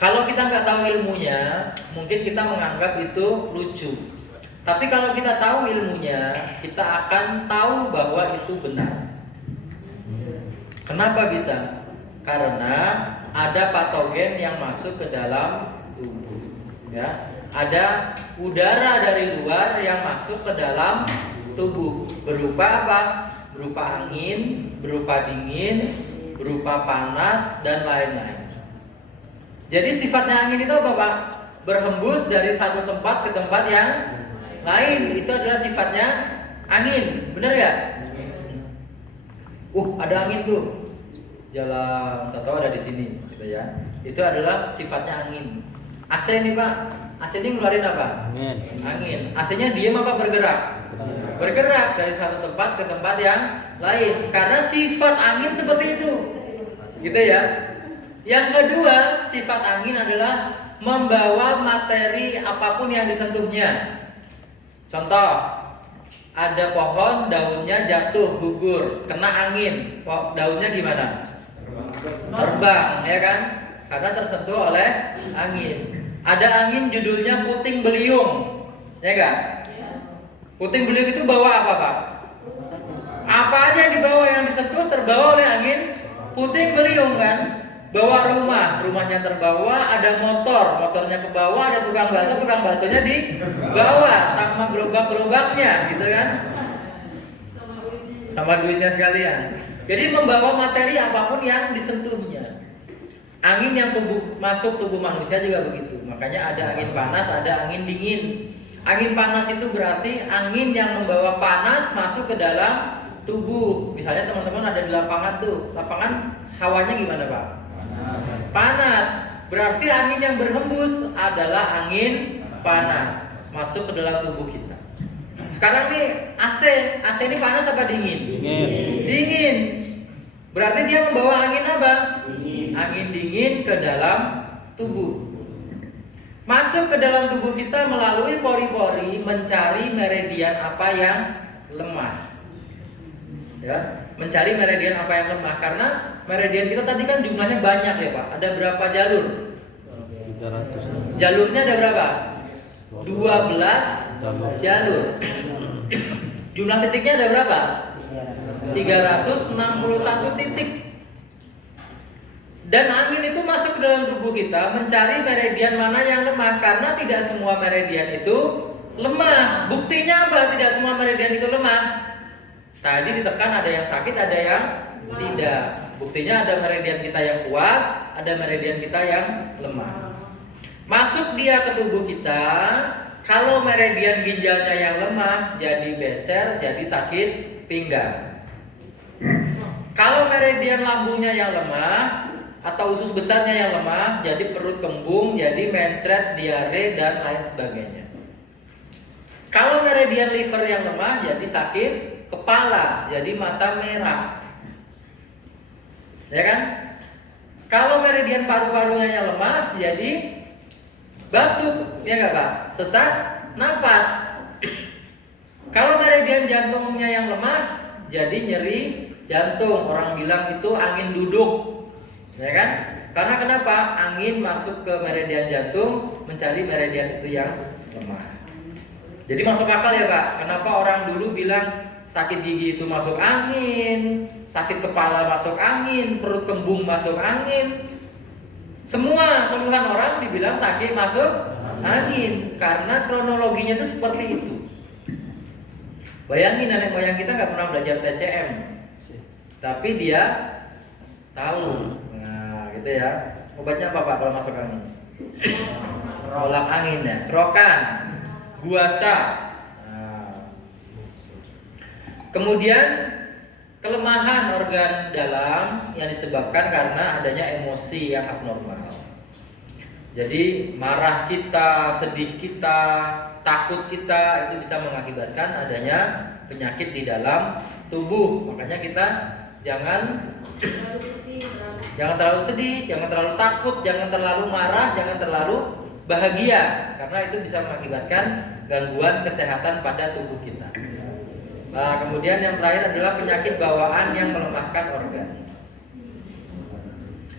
Kalau kita nggak tahu ilmunya, mungkin kita menganggap itu lucu. Tapi kalau kita tahu ilmunya, kita akan tahu bahwa itu benar. Kenapa bisa? Karena ada patogen yang masuk ke dalam tubuh, ya. Ada udara dari luar yang masuk ke dalam tubuh. Berupa apa? Berupa angin, berupa dingin, berupa panas, dan lain-lain. Jadi sifatnya angin itu apa Pak? Berhembus dari satu tempat ke tempat yang lain. Itu adalah sifatnya angin. Benar ya? Ada angin tuh. Jalan, tahu ada di sini, gitu ya. Itu adalah sifatnya angin. AC nih Pak. AC ini ngeluarin apa? Angin. AC-nya diam apa bergerak? Bergerak dari satu tempat ke tempat yang lain. Karena sifat angin seperti itu. Gitu ya. Yang kedua, sifat angin adalah membawa materi apapun yang disentuhnya. Contoh, ada pohon daunnya jatuh, gugur, kena angin. Daunnya gimana? Terbang, ya kan? Karena tersentuh oleh angin. Ada angin judulnya puting beliung, ya kan? Puting beliung itu bawa apa Pak? Apa aja yang dibawa, yang disentuh terbawa oleh angin puting beliung kan? Bawa rumah, rumahnya terbawa, ada motor, motornya ke bawah, ada tukang baksonya di bawah, sama gerobak-gerobaknya, gitu kan? Sama duitnya sekalian. Jadi membawa materi apapun yang disentuhnya. Angin yang masuk tubuh manusia juga begitu. Makanya ada angin panas, ada angin dingin. Angin panas itu berarti angin yang membawa panas masuk ke dalam tubuh. Misalnya teman-teman ada di lapangan tuh, lapangan hawanya gimana Pak? Panas. Berarti angin yang berhembus adalah angin panas masuk ke dalam tubuh kita. Sekarang nih AC. AC ini panas apa dingin? Dingin. Dingin. Berarti dia membawa angin apa? Dingin. Angin dingin ke dalam tubuh. Masuk ke dalam tubuh kita melalui pori-pori, mencari meridian apa yang lemah. Ya, mencari meridian apa yang lemah, karena meridian kita tadi kan jumlahnya banyak ya Pak. Ada berapa jalur? 300. Jalurnya ada berapa? 12 jalur. Jumlah titiknya ada berapa? 361 titik. Dan angin itu masuk ke dalam tubuh kita mencari meridian mana yang lemah, karena tidak semua meridian itu lemah. Buktinya apa? Tidak semua meridian itu lemah. Tadi ditekan ada yang sakit, ada yang tidak. Buktinya ada meridian kita yang kuat, ada meridian kita yang lemah. Masuk dia ke tubuh kita, kalau meridian ginjalnya yang lemah jadi beser, jadi sakit pinggang. Kalau meridian lambungnya yang lemah atau usus besarnya yang lemah, jadi perut kembung, jadi mencret, diare, dan lain sebagainya. Kalau meridian liver yang lemah, jadi sakit kepala, jadi mata merah. Ya kan? Kalau meridian paru-parunya yang lemah, jadi batuk, ya nggak Pak? Sesak napas. Kalau meridian jantungnya yang lemah, jadi nyeri jantung. Orang bilang itu angin duduk. Ya kan? Karena kenapa? Angin masuk ke meridian jantung mencari meridian itu yang lemah. Jadi masuk akal ya Pak. Kenapa orang dulu bilang sakit gigi itu masuk angin, sakit kepala masuk angin, perut kembung masuk angin. Semua keluhan orang dibilang sakit masuk angin, karena kronologinya itu seperti itu. Bayangin nenek moyang kita nggak pernah belajar TCM, tapi dia tahu. Gitu ya. Obatnya apa Pak kalau masuk angin? Rolak angin ya, kerokan, guasa. Kemudian kelemahan organ dalam yang disebabkan karena adanya emosi yang abnormal. Jadi marah kita, sedih kita, takut kita itu bisa mengakibatkan adanya penyakit di dalam tubuh. Makanya kita jangan terlalu sedih, jangan terlalu takut, jangan terlalu marah, jangan terlalu bahagia, karena itu bisa mengakibatkan gangguan kesehatan pada tubuh kita. Nah, kemudian yang terakhir adalah penyakit bawaan yang melemahkan organ.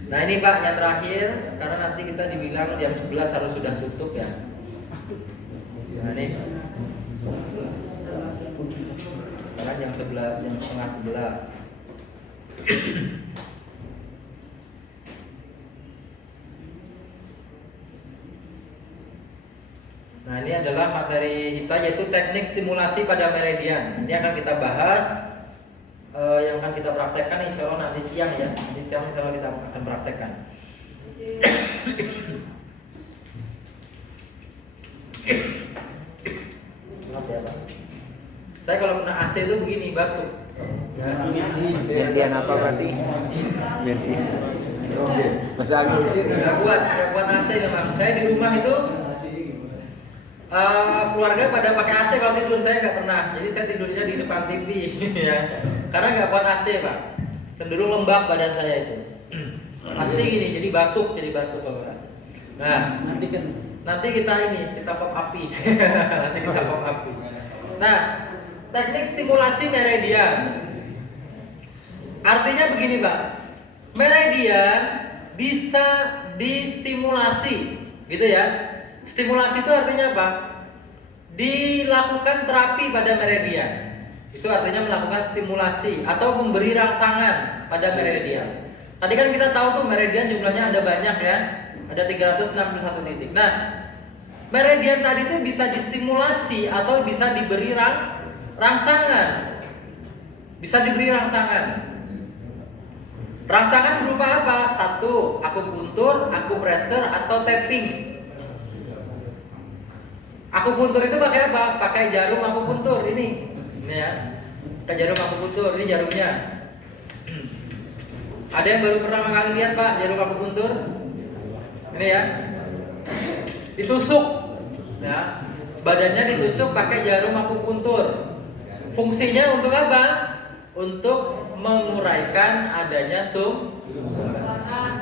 Nah ini Pak yang terakhir, karena nanti kita dibilang jam 11 harus sudah tutup ya. Nah ini sekarang jam 11, jam setengah 11. Nah ini adalah materi kita, yaitu teknik stimulasi pada meridian. Ini akan kita bahas, yang akan kita praktekkan insya Allah nanti siang ya. Nanti siang kalau kita akan praktekkan. Maaf ya Pak. Saya kalau kena AC itu begini, batuk. Meridian apa berarti? Meridian. Masuk angin. Gak kuat AC memang. Saya di rumah itu keluarga pada pakai AC, kalau tidur saya nggak pernah. Jadi saya tidurnya di depan TV ya. Karena nggak kuat AC Pak. Cenderung lembab badan saya itu. Pasti gini, jadi batuk kalau AC. Nah, nanti kita pop api. Nanti kita pop api. Nah, teknik stimulasi meridian. Artinya begini Pak. Meridian bisa distimulasi, gitu ya. Stimulasi itu artinya apa? Dilakukan terapi pada meridian. Itu artinya melakukan stimulasi atau memberi rangsangan pada meridian. Tadi kan kita tahu tuh meridian jumlahnya ada banyak ya. Ada 361 titik. Nah, meridian tadi itu bisa distimulasi atau bisa diberi rangsangan. Bisa diberi rangsangan. Rangsangan berupa apa? 1. Akupuntur, akupressure, atau tapping. Akupuntur itu pakai apa? Pakai jarum akupuntur ini ya. Pakai jarum akupuntur, ini jarumnya. Ada yang baru pertama kali lihat Pak jarum akupuntur? Ini ya. Ditusuk. Ya. Badannya ditusuk pakai jarum akupuntur. Fungsinya untuk apa? Untuk menguraikan adanya sumbatan.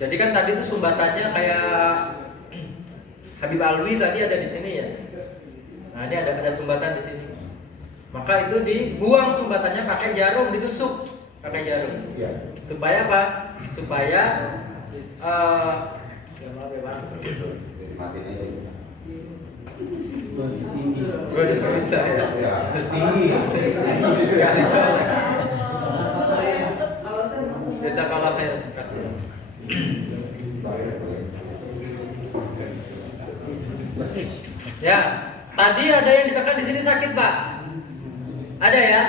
Jadi kan tadi tuh sumbatannya kayak Habib Alwi tadi ada di sini ya. Nah, ini ada sumbatan di sini. Maka itu dibuang sumbatannya pakai jarum, ditusuk pakai jarum. Iya. Supaya apa? Supaya Waduh, bisa ya. Ya. Sekali coba. Bisa kalah ya. Kasih. Ya, tadi ada yang ditekan di sini sakit, Pak. Ada ya?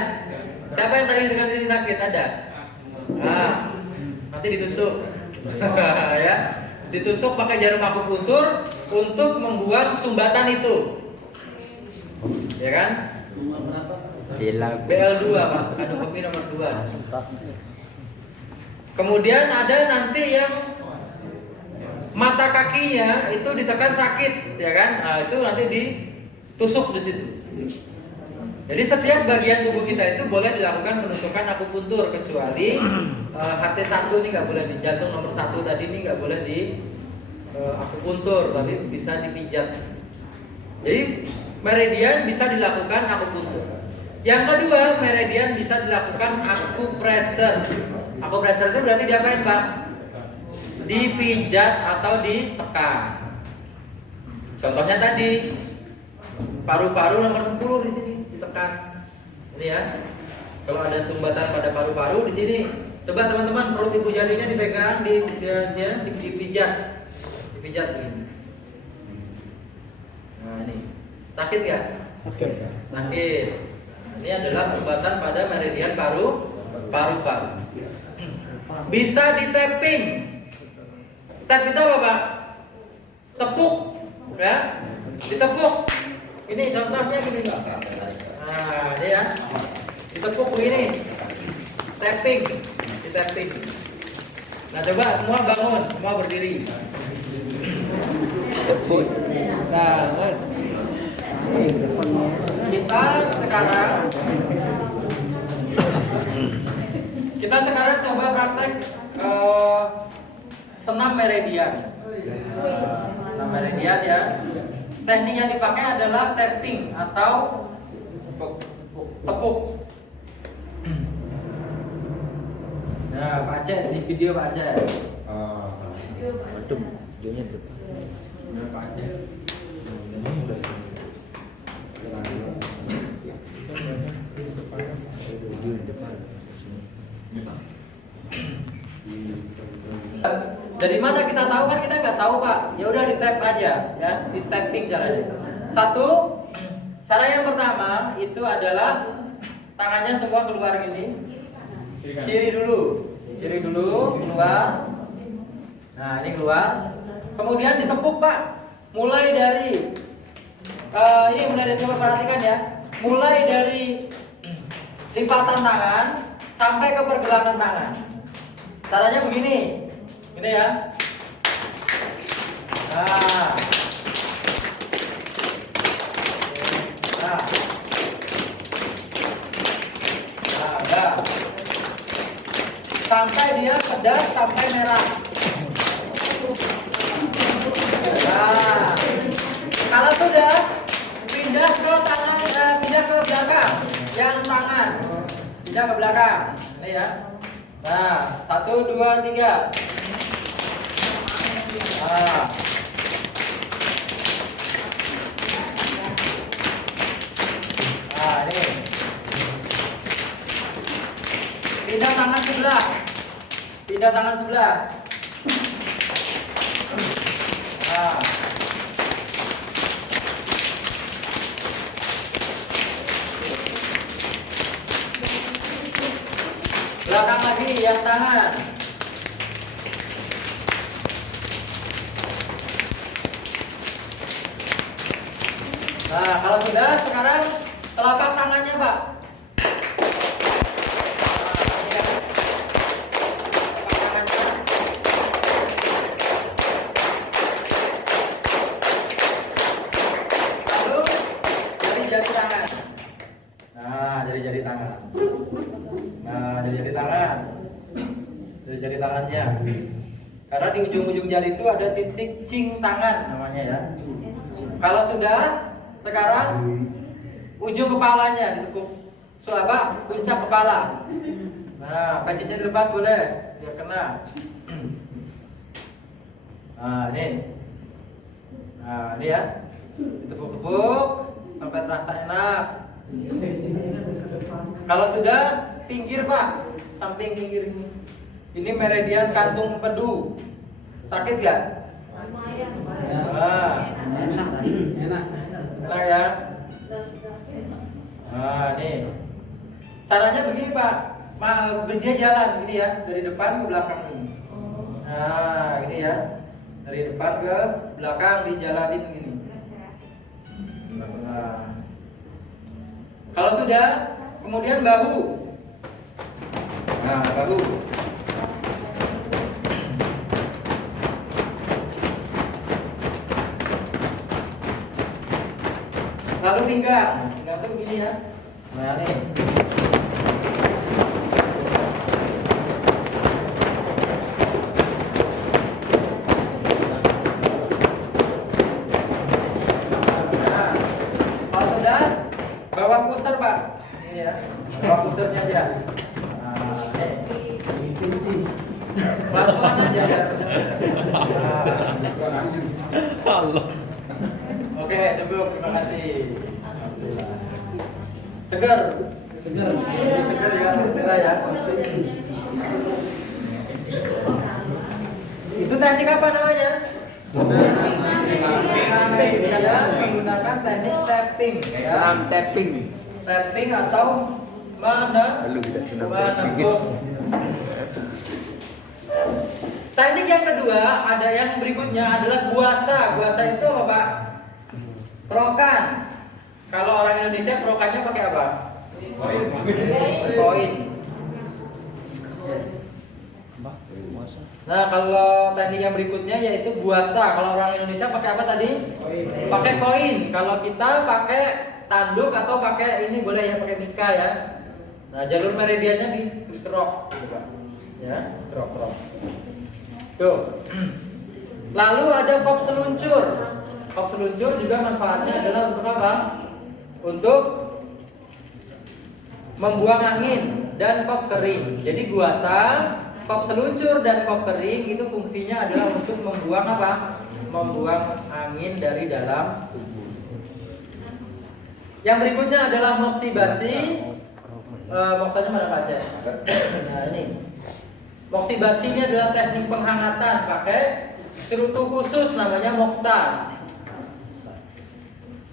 Siapa yang tadi ditekan di sini sakit? Ada. Nah, nanti ditusuk. Ya. Ditusuk pakai jarum akupuntur untuk membuang sumbatan itu. Ya kan? BL2 Pak, kandung kopi nomor 2. Kemudian ada nanti yang mata kakinya itu ditekan sakit, ya kan? Nah, itu nanti ditusuk di situ. Jadi setiap bagian tubuh kita itu boleh dilakukan penusukan akupuntur kecuali HT1 ini nggak boleh di jantung nomor 1 tadi ini nggak boleh di akupuntur, tapi bisa dipijat. Jadi meridian bisa dilakukan akupuntur. Yang kedua, meridian bisa dilakukan akupressure. Akupressure itu berarti diapain, Pak? Dipijat atau ditekan. Contohnya tadi paru-paru nomor 10 di sini ditekan. Ini ya. Kalau ada sumbatan pada paru-paru di sini, coba teman-teman perut ibu jarinya dipegang, dipijat. Dipijat begini. Nah, ini. Sakit nggak? Sakit. Ini adalah sumbatan pada meridian paru-paru. Bisa di tapping. Tap itu apa, Pak? Tepuk, ya? Ditepuk. Ini contohnya gini, Pak. Nah, ini ya. Ditepuk begini. Tapping, di tapping. Nah, coba semua bangun, semua berdiri. Tepuk tangan. Kita sekarang coba praktek senam meridian. Senam meridian ya. Teknik yang dipakai adalah tapping atau tepuk. Nah, Pak Aceh di video Pak Aceh. Waduh, videonya depan. Nah, Pak Aceh. Video di depan. Dari mana kita tahu kan kita nggak tahu Pak. Ya udah di tap aja ya, di tapping caranya. Satu, cara yang pertama itu adalah tangannya semua keluar gini. Kiri dulu keluar. Nah ini keluar. Kemudian ditepuk Pak. Mulai dari coba perhatikan ya. Mulai dari lipatan tangan sampai ke pergelangan tangan. Caranya begini. Ini ya. Nah. Nah, sampai dia pedas sampai merah. Nah, kalau sudah pindah ke tangan, pindah ke belakang, yang tangan pindah ke belakang. Ini ya. Nah, 1, 2, 3. Nah. Nah, ini. Pindah tangan sebelah. Pindah tangan sebelah. Nah. Belakang lagi yang tangan. Nah, kalau sudah sekarang telapak tangannya, Pak. Nah, ini ya. Telapak tangannya. Nah, dari jari tangan. Dari jari tangannya. Karena di ujung-ujung jari itu ada titik cing tangan namanya ya. Kalau sudah, sekarang ujung kepalanya ditekuk. Puncak kepala. Nah, pasitnya dilepas boleh, biar kena. Nah, ini. Nah, ini ya. Ditepuk-tepuk sampai terasa enak. Kalau sudah, pinggir Pak, samping pinggir ini. Ini meridian kantung empedu. Sakit gak? Nah, enak ya. Nah, nih. Caranya begini Pak. Dia jalan ini ya, dari depan ke belakang ini. Nah, ini ya. Dari depan ke belakang dijalanin gini. Nah. Kalau sudah, kemudian bahu. Nah, bahu. Lalu pinggang tuh begini ya. Nah, nih. Bawah pusar Pak, ini ya, bawah pusarnya aja. Nah, pelan-pelan aja ya. Oke, cukup, terima kasih. Seger ya, alhamdulillah ya. Itu teknik apa namanya? Ya, menggunakan teknik tapping ya. Tapping atau menekuk. Teknik yang kedua, ada yang berikutnya adalah guasa. Guasa itu apa Pak? Kerokan. Kalau orang Indonesia kerokannya pakai apa? Koin. Nah, kalau teknik yang berikutnya yaitu guasa. Kalau orang Indonesia pakai apa tadi? Pakai koin. Kalau kita pakai tanduk atau pakai ini boleh ya, pakai mika ya. Nah, jalur meridiannya dikerok gitu Pak. Ya, kerok. Tuh. Lalu ada kop seluncur. Kop seluncur juga manfaatnya adalah untuk apa? Untuk membuang angin dan kop kering. Jadi guasa, kop seluncur dan kop kering itu fungsinya adalah untuk membuang apa? Membuang angin dari dalam tubuh. Yang berikutnya adalah moksibasi. Moksanya mana Pak Aceh? Nah, ini. Moksibasi ini adalah teknik penghangatan pakai cerutu khusus namanya moksa.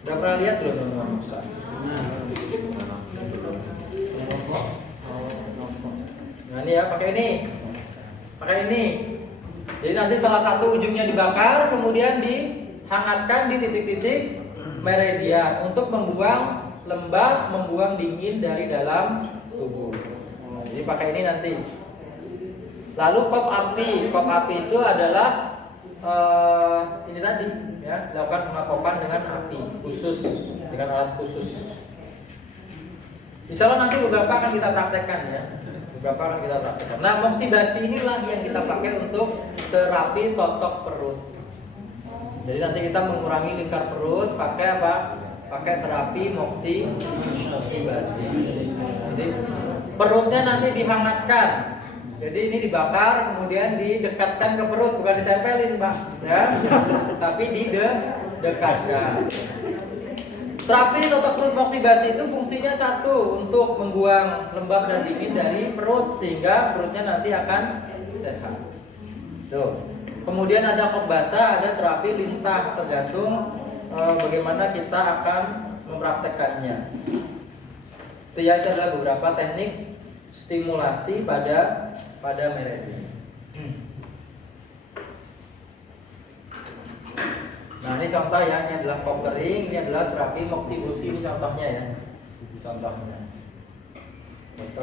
Udah pernah lihat belum teman-teman moksa? Nah, ini ya, pakai ini. Jadi nanti salah satu ujungnya dibakar, kemudian dihangatkan di titik-titik meridian untuk membuang lembab, membuang dingin dari dalam tubuh. Nah, jadi pakai ini nanti. Lalu kop api itu adalah ini tadi, ya, dilakukan pengakopan dengan api khusus, dengan alat khusus. Insya Allah nanti beberapa akan kita praktekkan ya. Nah, moksibasi inilah yang kita pakai untuk terapi totok perut. Jadi nanti kita mengurangi lingkar perut pakai apa? Pakai terapi moksibasi. Jadi perutnya nanti dihangatkan. Jadi ini dibakar, kemudian didekatkan ke perut, bukan ditempelin Pak, ya, tapi didekatkan. Terapi totok perut moksibasi itu fungsinya satu, untuk membuang lembab dan dingin dari perut sehingga perutnya nanti akan sehat. Tuh. Kemudian ada kop basah, ada terapi lintah, tergantung bagaimana kita akan mempraktekannya. Itu ya, itu adalah beberapa teknik stimulasi pada meridian. Nah, ini contoh ya, ini adalah kop kering, ini adalah terapi moksibasi, ini contohnya ya. Contoh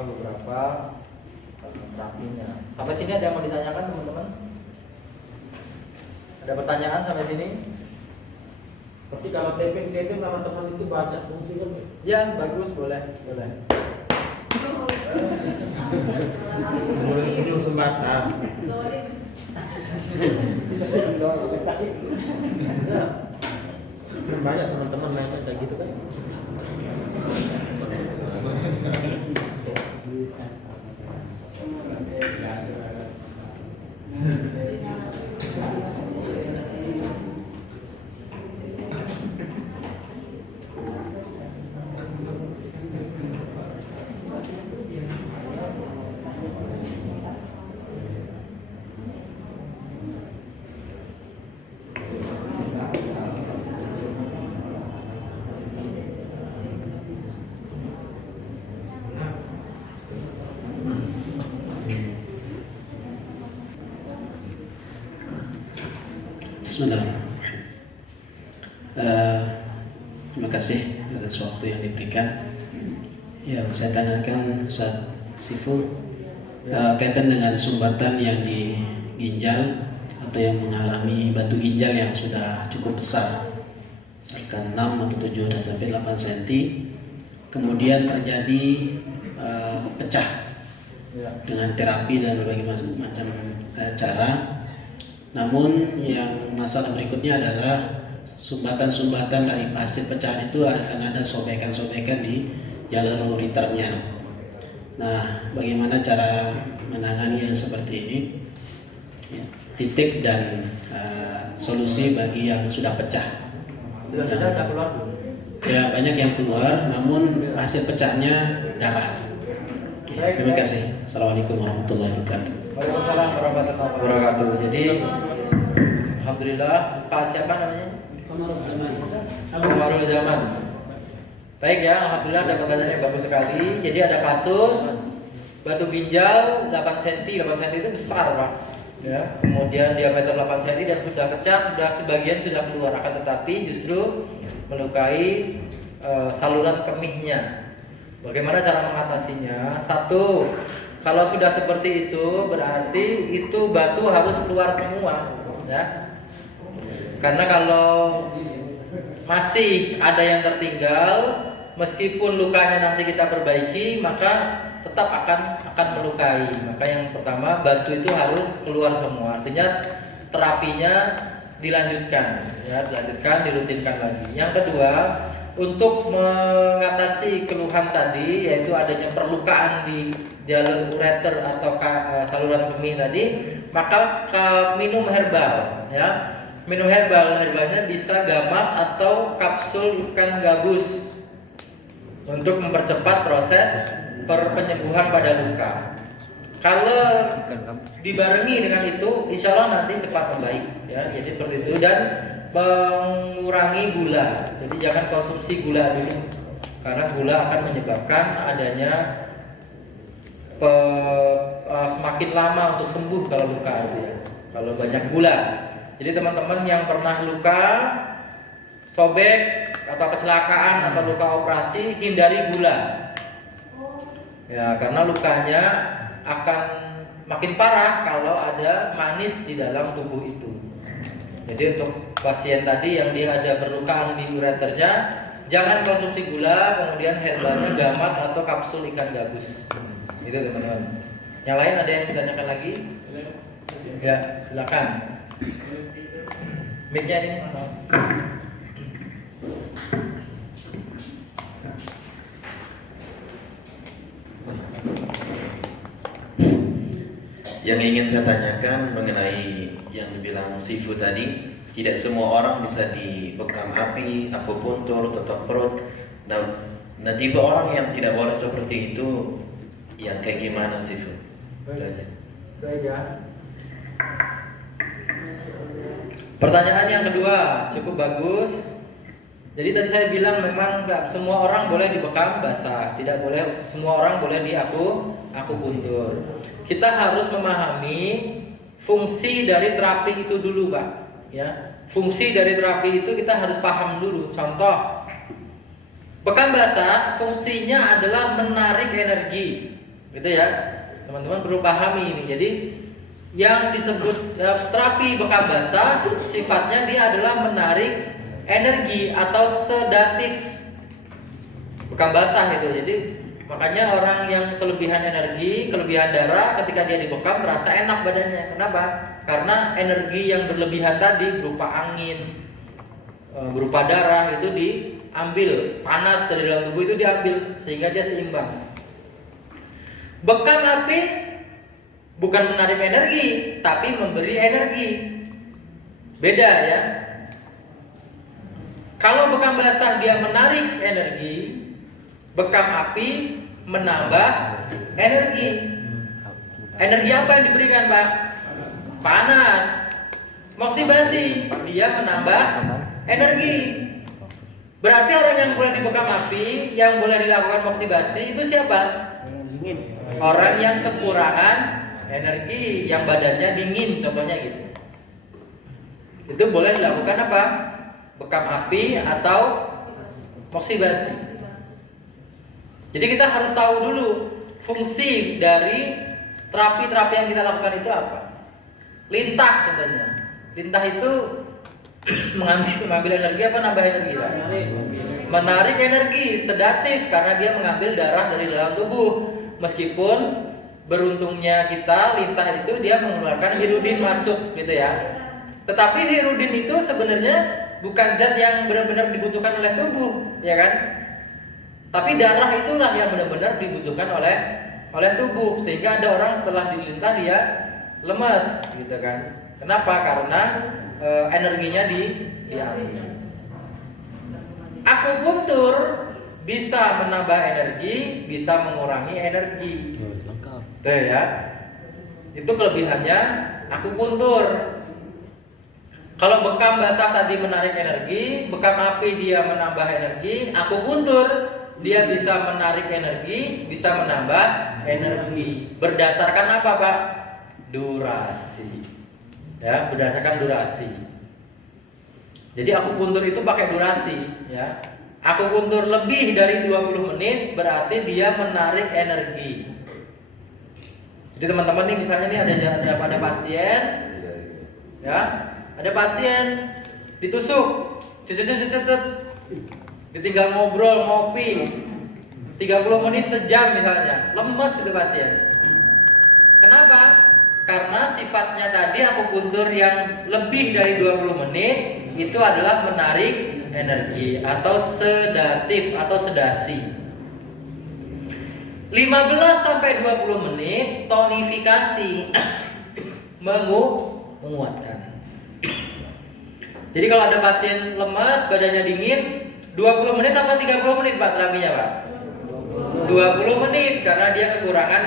beberapa terapinya. Sampai sini ada yang mau ditanyakan teman-teman? Ada pertanyaan sampai sini? Tapi kalau tapping teman-teman itu banyak fungsinya. Ya, bagus, boleh. rata. Ya, banyak teman-teman mainnya kayak gitu kan. Bismillahirrahmanirrahim. Terima kasih atas waktu yang diberikan. Yang saya tanyakan Ustaz Sifu kaitan dengan sumbatan yang di ginjal atau yang mengalami batu ginjal yang sudah cukup besar, misalkan 6 atau 7 dan sampai 8 cm, kemudian terjadi pecah dengan terapi dan berbagai macam cara. Namun yang masalah berikutnya adalah sumbatan-sumbatan dari hasil pecahan itu akan ada sobekan-sobekan di jalur ureternya. Nah, bagaimana cara menangani yang seperti ini? Ya, titik dan solusi bagi yang sudah pecah. Sudah keluar. Ya, banyak yang keluar, namun hasil pecahnya darah. Ya, terima kasih. Assalamualaikum warahmatullahi wabarakatuh. Waalaikumsalam warahmatullahi wabarakatuh. Jadi alhamdulillah, Pak siapa namanya? Komarul Zaman. Baik ya, alhamdulillah dapat pertanyaan yang bagus sekali. Jadi ada kasus batu ginjal 8 cm. 8 cm itu besar, Pak. Ya, kemudian diameter 8 cm dan sudah pecah, sudah sebagian sudah keluar, akan tetapi justru melukai saluran kemihnya. Bagaimana cara mengatasinya? Satu, kalau sudah seperti itu berarti itu batu harus keluar semua, ya. Karena kalau masih ada yang tertinggal, meskipun lukanya nanti kita perbaiki, maka tetap akan melukai. Maka yang pertama, batu itu harus keluar semua. Artinya terapinya dilanjutkan, ya, dirutinkan lagi. Yang kedua, untuk mengatasi keluhan tadi, yaitu adanya perlukaan di jalur ureter atau saluran kemih tadi, maka minum herbal, ya. Minum herbalnya bisa gamat atau kapsul ikan gabus untuk mempercepat proses penyembuhan pada luka. Kalau dibarengi dengan itu, insya Allah nanti cepat membaik, ya. Jadi seperti itu, dan mengurangi gula. Jadi jangan konsumsi gula dulu, karena gula akan menyebabkan adanya semakin lama untuk sembuh kalau luka itu, ya. Kalau banyak gula. Jadi teman-teman yang pernah luka, sobek atau kecelakaan atau luka operasi, hindari gula. Ya, karena lukanya akan makin parah kalau ada manis di dalam tubuh itu. Jadi untuk pasien tadi yang dia ada perlukaan di ureternya, jangan konsumsi gula, kemudian herbalnya gamat atau kapsul ikan gabus. Itu teman-teman. Yang lain ada yang ditanyakan lagi? Ya, silakan. Mic-nya ini. Yang ingin saya tanyakan mengenai yang dibilang Sifu tadi, tidak semua orang bisa dibekam api, akupuntur, tetap perut. Nah, tipe orang yang tidak boleh seperti itu, yang kayak gimana Sifu? Baik ya. Pertanyaan yang kedua cukup bagus. Jadi tadi saya bilang memang nggak semua orang boleh dibekam basah, tidak boleh semua orang boleh akupuntur. Kita harus memahami fungsi dari terapi itu dulu, Pak. Ya, fungsi dari terapi itu kita harus paham dulu. Contoh, bekam basah fungsinya adalah menarik energi, gitu ya. Teman-teman perlu pahami ini. Jadi yang disebut terapi bekam basah sifatnya dia adalah menarik energi atau sedatif. Bekam basah itu. Jadi Makanya orang yang kelebihan energi, kelebihan darah, ketika dia dibekam terasa enak badannya. Kenapa? Karena energi yang berlebihan tadi berupa angin, berupa darah itu diambil, panas dari dalam tubuh itu diambil sehingga dia seimbang. Bekam api bukan menarik energi, tapi memberi energi. Beda ya. Kalau bekam basah dia menarik energi, bekam api menambah energi. Energi apa yang diberikan, Pak? Panas. Moksibasi dia menambah energi. Berarti orang yang boleh dibekam api, yang boleh dilakukan moksibasi itu siapa? Orang yang kekurangan energi, yang badannya dingin, contohnya gitu. Itu boleh dilakukan apa? Bekam api atau moksibasi. Jadi kita harus tahu dulu fungsi dari terapi-terapi yang kita lakukan itu apa. Lintah contohnya. Lintah itu mengambil energi apa nambah energi? Menarik energi, sedatif karena dia mengambil darah dari dalam tubuh. Meskipun beruntungnya kita lintah itu dia mengeluarkan hirudin masuk gitu ya. Tetapi hirudin itu sebenarnya bukan zat yang benar-benar dibutuhkan oleh tubuh, ya kan? Tapi darah itulah yang benar-benar dibutuhkan oleh tubuh, sehingga ada orang setelah dilintah dia lemas, gitu kan? Kenapa? Karena energinya diambil. Akupuntur bisa menambah energi, bisa mengurangi energi. Tuh ya. Itu kelebihannya akupuntur. Kalau bekam basah tadi menarik energi, bekam api dia menambah energi, akupuntur dia bisa menarik energi, bisa menambah energi. Berdasarkan apa, Pak? Durasi. Ya, berdasarkan durasi. Jadi akupuntur itu pakai durasi, ya. Akupuntur lebih dari 20 menit berarti dia menarik energi. Jadi teman-teman nih misalnya nih ada pasien, ya. Ada pasien ditusuk, cecet, ditinggal ngobrol, ngopi 30 menit sejam misalnya, lemes itu pasien. Kenapa? Karena sifatnya tadi akupuntur yang lebih dari 20 menit itu adalah menarik energi atau sedatif atau sedasi. 15 sampai 20 menit tonifikasi, menguatkan. Jadi kalau ada pasien lemas, badannya dingin, 20 menit apa 30 menit Pak terapinya Pak? 20 menit karena dia kekurangan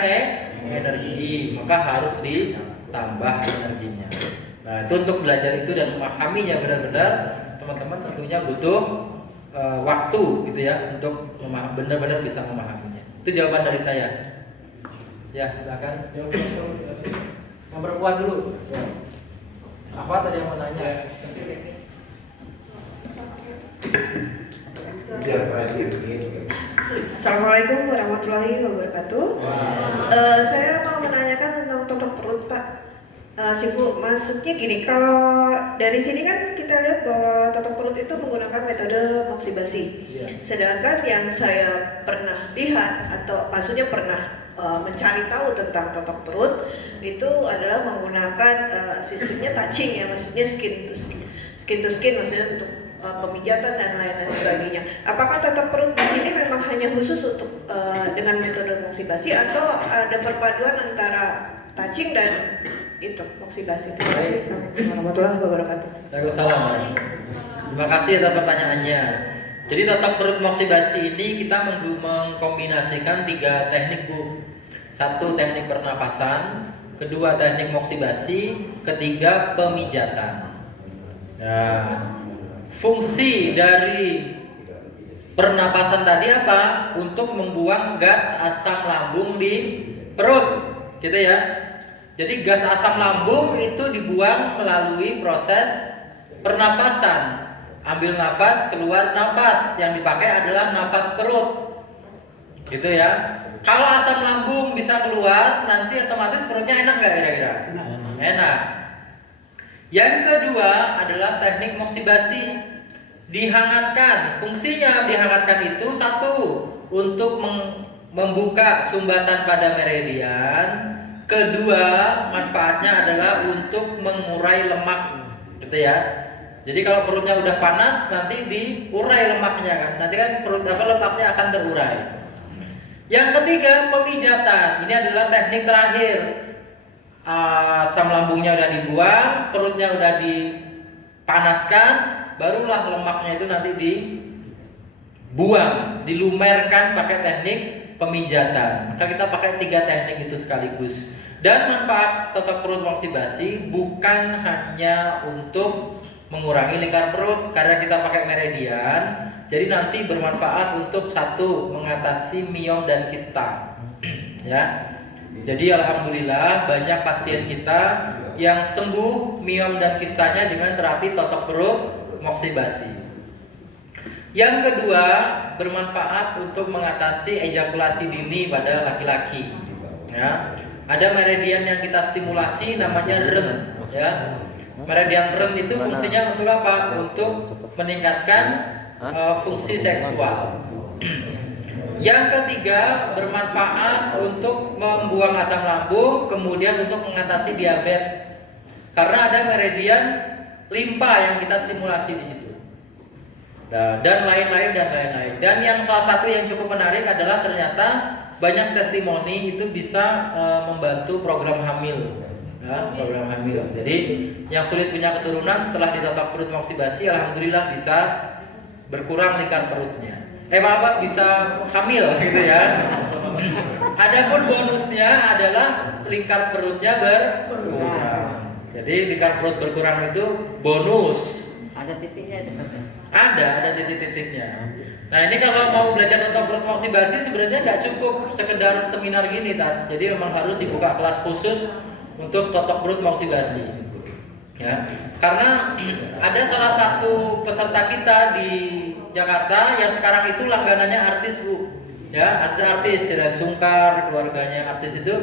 energi, maka harus ditambah energinya. Nah, itu untuk belajar itu dan memahaminya benar-benar teman-teman tentunya butuh waktu gitu ya untuk benar-benar bisa memahaminya. Itu jawaban dari saya. Ya, silakan. Yang perempuan dulu. Ya. Apa tadi yang mau nanya? Assalamualaikum warahmatullahi wabarakatuh. Saya mau menanyakan tentang totok perut, Pak. Sifu, maksudnya gini, kalau dari sini kan kita lihat bahwa totok perut itu menggunakan metode moksibasi. Sedangkan yang saya pernah lihat atau maksudnya pernah mencari tahu tentang totok perut itu adalah menggunakan sistemnya touching ya, maksudnya skin to skin, maksudnya untuk pemijatan dan lain sebagainya. Apakah totok perut di sini memang hanya khusus untuk dengan metode moksibasi atau ada perpaduan antara touching dan itu moksibasi? Terima kasih. Assalamualaikum warahmatullahi wabarakatuh. Waalaikumsalam. Terima kasih atas pertanyaannya. Jadi totok perut moksibasi ini kita mengkombinasikan 3 teknik Bu. 1 teknik pernapasan, 2 teknik moksibasi, 3 pemijatan. Nah, fungsi dari pernapasan tadi apa? Untuk membuang gas asam lambung di perut, gitu ya. Jadi gas asam lambung itu dibuang melalui proses pernapasan. Ambil nafas, keluar nafas. Yang dipakai adalah nafas perut, gitu ya. Kalau asam lambung bisa keluar, nanti otomatis perutnya enak nggak kira-kira? Enak. Yang kedua adalah teknik moksibasi. Dihangatkan. Fungsinya dihangatkan itu 1 untuk membuka sumbatan pada meridian. Kedua, manfaatnya adalah untuk mengurai lemak, gitu ya. Jadi kalau perutnya udah panas, nanti diurai lemaknya kan. Nanti kan perut lemaknya akan terurai. Yang ketiga, pemijatan. Ini adalah teknik terakhir. Asam lambungnya udah dibuang, perutnya udah dipanaskan, barulah lemaknya itu nanti dibuang, dilumerkan pakai teknik pemijatan. Maka kita pakai 3 teknik itu sekaligus. Dan manfaat totok perut moksibasi bukan hanya untuk mengurangi lingkar perut karena kita pakai meridian. Jadi nanti bermanfaat untuk 1, mengatasi miom dan kista. Ya. Jadi alhamdulillah banyak pasien kita yang sembuh miom dan kistanya dengan terapi totok perut moksibasi. Yang kedua, bermanfaat untuk mengatasi ejakulasi dini pada laki-laki. Ya. Ada meridian yang kita stimulasi namanya REM, ya. Meridian REM itu fungsinya untuk apa? Untuk meningkatkan fungsi seksual. Yang ketiga, bermanfaat untuk membuang asam lambung, kemudian untuk mengatasi diabetes. Karena ada meridian limpa yang kita stimulasi di situ. Dan lain-lain. Dan yang salah satu yang cukup menarik adalah ternyata banyak testimoni itu bisa membantu program hamil. Ya, program hamil. Jadi yang sulit punya keturunan setelah ditotok perut moksibasi, alhamdulillah bisa berkurang lingkar perutnya. Bisa hamil gitu ya. Adapun bonusnya adalah lingkar perutnya berkurang. Jadi lingkar perut berkurang itu bonus. Ada titiknya itu. Ada titik-titiknya. Nah ini kalau mau belajar totok perut moksibasi sebenarnya nggak cukup sekedar seminar gini kan. Jadi memang harus dibuka kelas khusus untuk totok perut moksibasi. Ya, karena ada salah satu peserta kita di Jakarta yang sekarang itu langganannya artis Bu, ya artis dan Sungkar keluarganya artis itu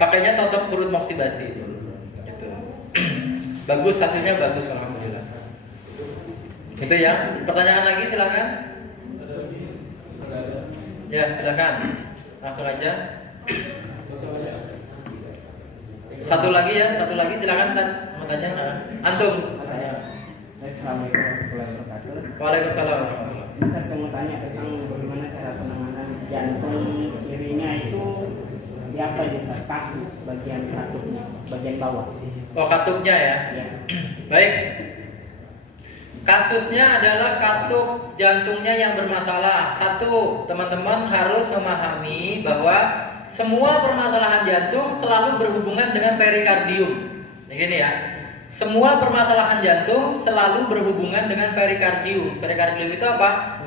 pakainya totok perut moksibasi itu, gitu. Bagus hasilnya bagus alhamdulillah. Itu ya. Pertanyaan lagi silakan. Ya silakan langsung aja. Satu lagi silakan kan mau tanya antum. Waalaikumsalam. Saya mau tanya tentang bagaimana cara penanganan jantung kirinya itu di apa ya? Kaki bagian katupnya, bagian bawah. Oh katupnya ya. Ya. Baik. Kasusnya adalah katup jantungnya yang bermasalah. 1, teman-teman harus memahami bahwa semua permasalahan jantung selalu berhubungan dengan perikardium. Begini ya. Semua permasalahan jantung selalu berhubungan dengan perikardium. Perikardium itu apa?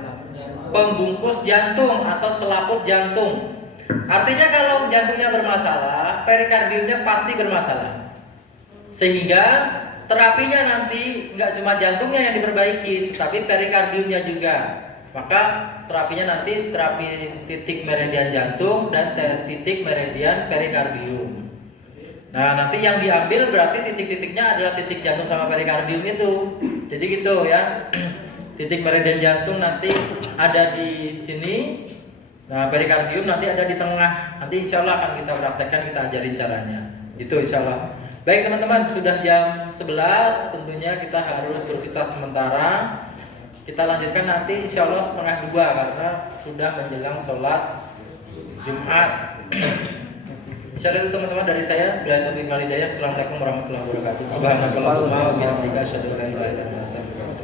Pembungkus jantung atau selaput jantung. Artinya kalau jantungnya bermasalah, perikardiumnya pasti bermasalah. Sehingga terapinya nanti nggak cuma jantungnya yang diperbaiki, tapi perikardiumnya juga. Maka terapinya nanti terapi titik meridian jantung dan titik meridian perikardium. Nah nanti yang diambil berarti titik-titiknya adalah titik jantung sama perikardium itu. Jadi gitu ya. Titik meridian jantung nanti ada di sini. Nah perikardium nanti ada di tengah. Nanti insya Allah akan kita praktekkan, kita ajarin caranya. Itu insya Allah. Baik teman-teman, sudah jam 11. Tentunya kita harus berpisah sementara. Kita lanjutkan nanti insya Allah 1:30 karena sudah menjelang sholat Jumat. Insya Allah itu teman-teman dari saya. Assalamualaikum warahmatullahi wabarakatuh. Subhanallah wa bihamdika asyhadu an la ilaha illa anta